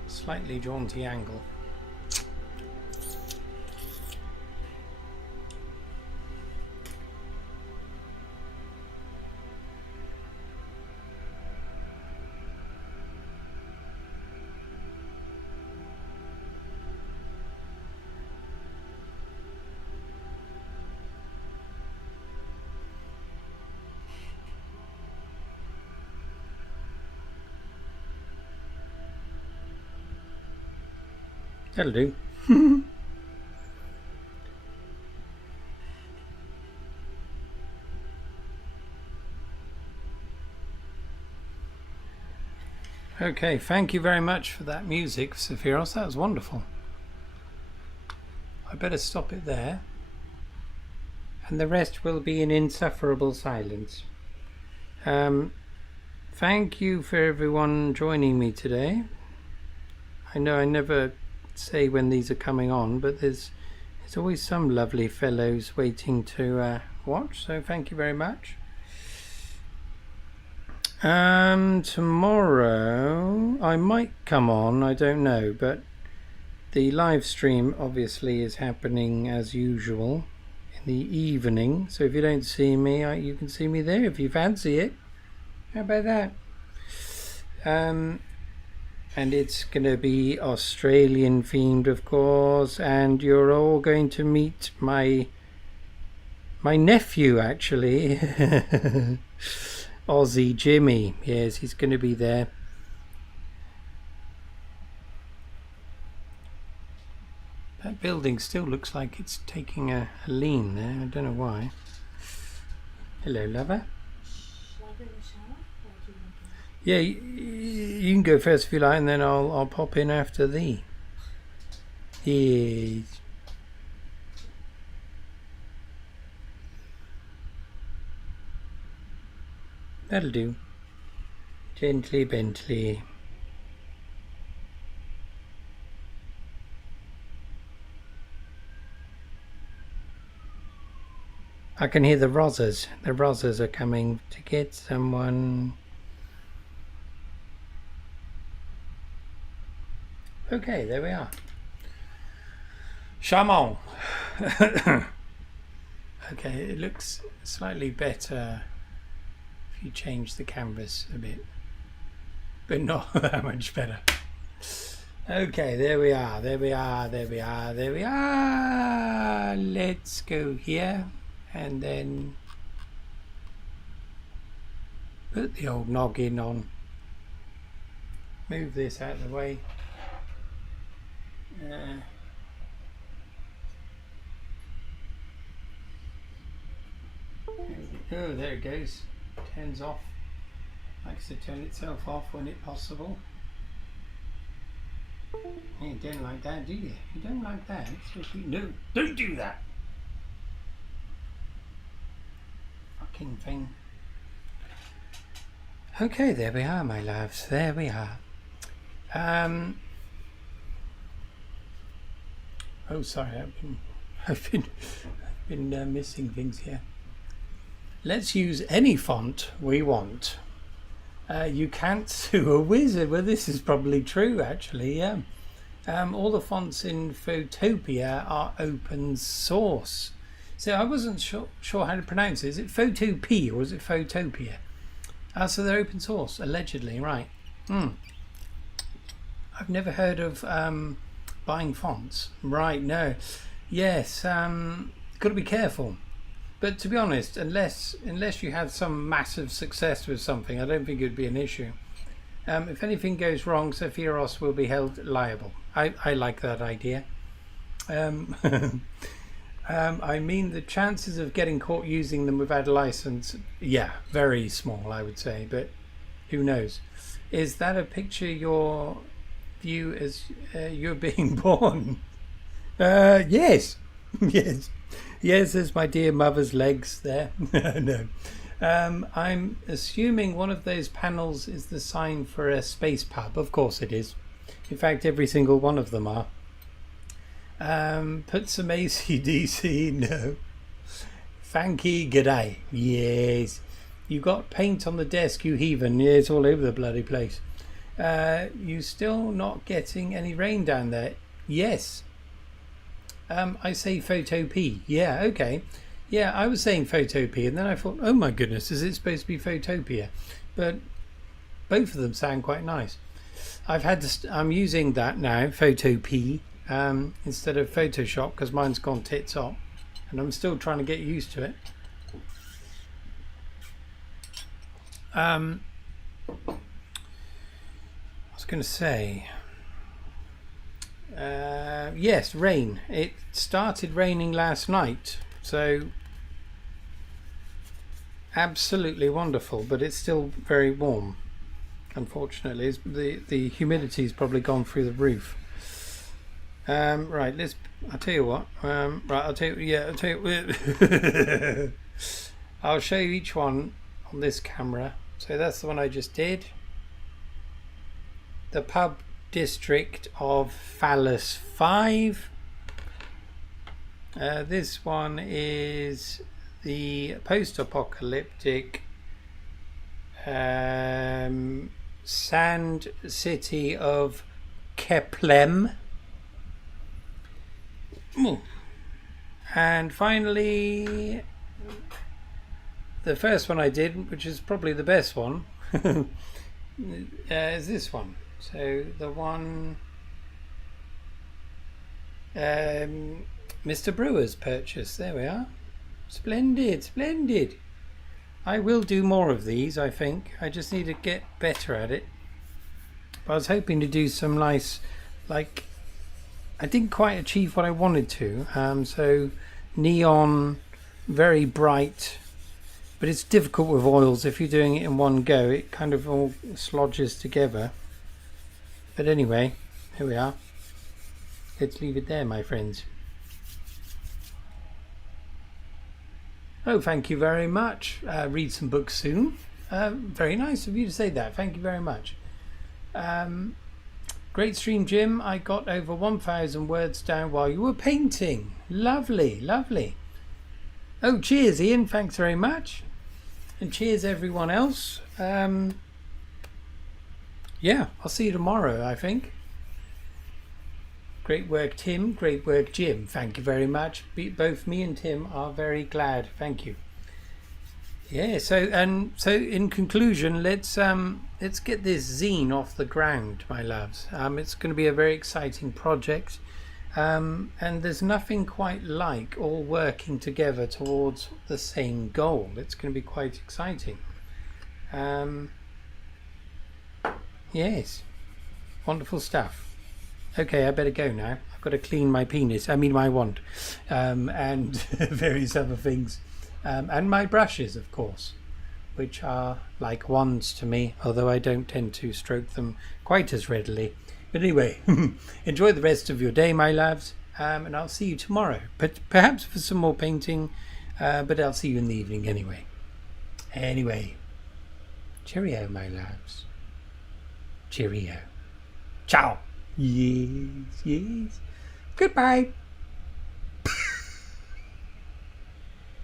Slightly jaunty angle. That'll do. Okay, thank you very much for that music, Sephiros. That was wonderful. I better stop it there. And the rest will be in insufferable silence. Thank you for everyone joining me today. I know I never say when these are coming on, but there's always some lovely fellows waiting to watch, so thank you very much. Tomorrow I might come on, I don't know, but the live stream obviously is happening as usual in the evening, so if you don't see me, you can see me there if you fancy it. How about that? And it's going to be Australian themed, of course, and you're all going to meet my nephew, actually. Aussie Jimmy. Yes, he's going to be there. That building still looks like it's taking a lean there. I don't know why. Hello, lover. Yeah, you can go first if you like, and then I'll pop in after thee. Yes. That'll do. Gently, Bentley. I can hear the Rozzers. The Rozzers are coming to get someone. Okay, there we are. Chamon. Okay, it looks slightly better if you change the canvas a bit, but not that much better. Okay, there we are, there we are, there we are, there we are. Let's go here and then put the old noggin on. Move this out of the way. Oh, there it goes. Turns off. Likes to turn itself off when it's possible. You don't like that, do you? You don't like that. No, don't do that. Fucking thing. Okay, there we are, my loves. There we are. Oh, sorry, I've been missing things here. Let's use any font we want. You can't sue a wizard. Well, this is probably true, actually. Yeah. All the fonts in Photopea are open source, So I wasn't sure how to pronounce it. Is it Photopea or is it Photopia? So they're open source, allegedly, right. I've never heard of buying fonts. Right, no. Yes, got to be careful. But to be honest, unless you have some massive success with something, I don't think it would be an issue. If anything goes wrong, Sephiros will be held liable. I like that idea. I mean, the chances of getting caught using them without a license, yeah, very small, I would say, but who knows? Is that a picture your view as you're being born? Yes. Yes, there's my dear mother's legs there. No. I'm assuming one of those panels is the sign for a space pub. Of course it is. In fact, every single one of them are. Put some AC/DC. No. Thanky, g'day. Yes. You got paint on the desk, you heathen. Yeah, it's all over the bloody place. You still not getting any rain down there? Yes. I say Photopea. Yeah, okay. Yeah, I was saying Photopea, and then I thought, oh my goodness, is it supposed to be Photopia? But both of them sound quite nice. I'm using that now, Photopea, instead of Photoshop, because mine's gone tits up, and I'm still trying to get used to it. I was going to say, yes, rain. It started raining last night, so absolutely wonderful, but it's still very warm. Unfortunately, the humidity's probably gone through the roof. Right, I'll tell you what. I'll tell you. I'll show you each one on this camera. So that's the one I just did. The pub district of Phallus 5. This one is the post-apocalyptic sand city of Keplem. And finally, the first one I did, which is probably the best one, is this one. So the one Mr. Brewer's purchased. There we are. Splendid. I will do more of these, I think. I just need to get better at it. But I was hoping to do some nice, like, I didn't quite achieve what I wanted to. So neon, very bright, but it's difficult with oils. If you're doing it in one go, it kind of all slodges together. But anyway, here we are. Let's leave it there, my friends. Oh, thank you very much. Read some books soon. Very nice of you to say that. Thank you very much. Great stream, Jim. I got over 1,000 words down while you were painting. Lovely. Oh, cheers, Ian. Thanks very much. And cheers, everyone else. Yeah, I'll see you tomorrow, I think. Great work, Tim. Great work, Jim. Thank you very much. Both me and Tim are very glad. Thank you. Yeah. So in conclusion, let's get this zine off the ground, my loves. It's going to be a very exciting project, and there's nothing quite like all working together towards the same goal. It's going to be quite exciting. Yes. Wonderful stuff. Okay, I better go now. I've got to clean my penis. I mean my wand. And various other things. And my brushes, of course, which are like wands to me, although I don't tend to stroke them quite as readily. But anyway, enjoy the rest of your day, my loves. And I'll see you tomorrow. But perhaps for some more painting. But I'll see you in the evening anyway. Anyway, cheerio, my loves. Cheerio. Ciao. Yes. Goodbye.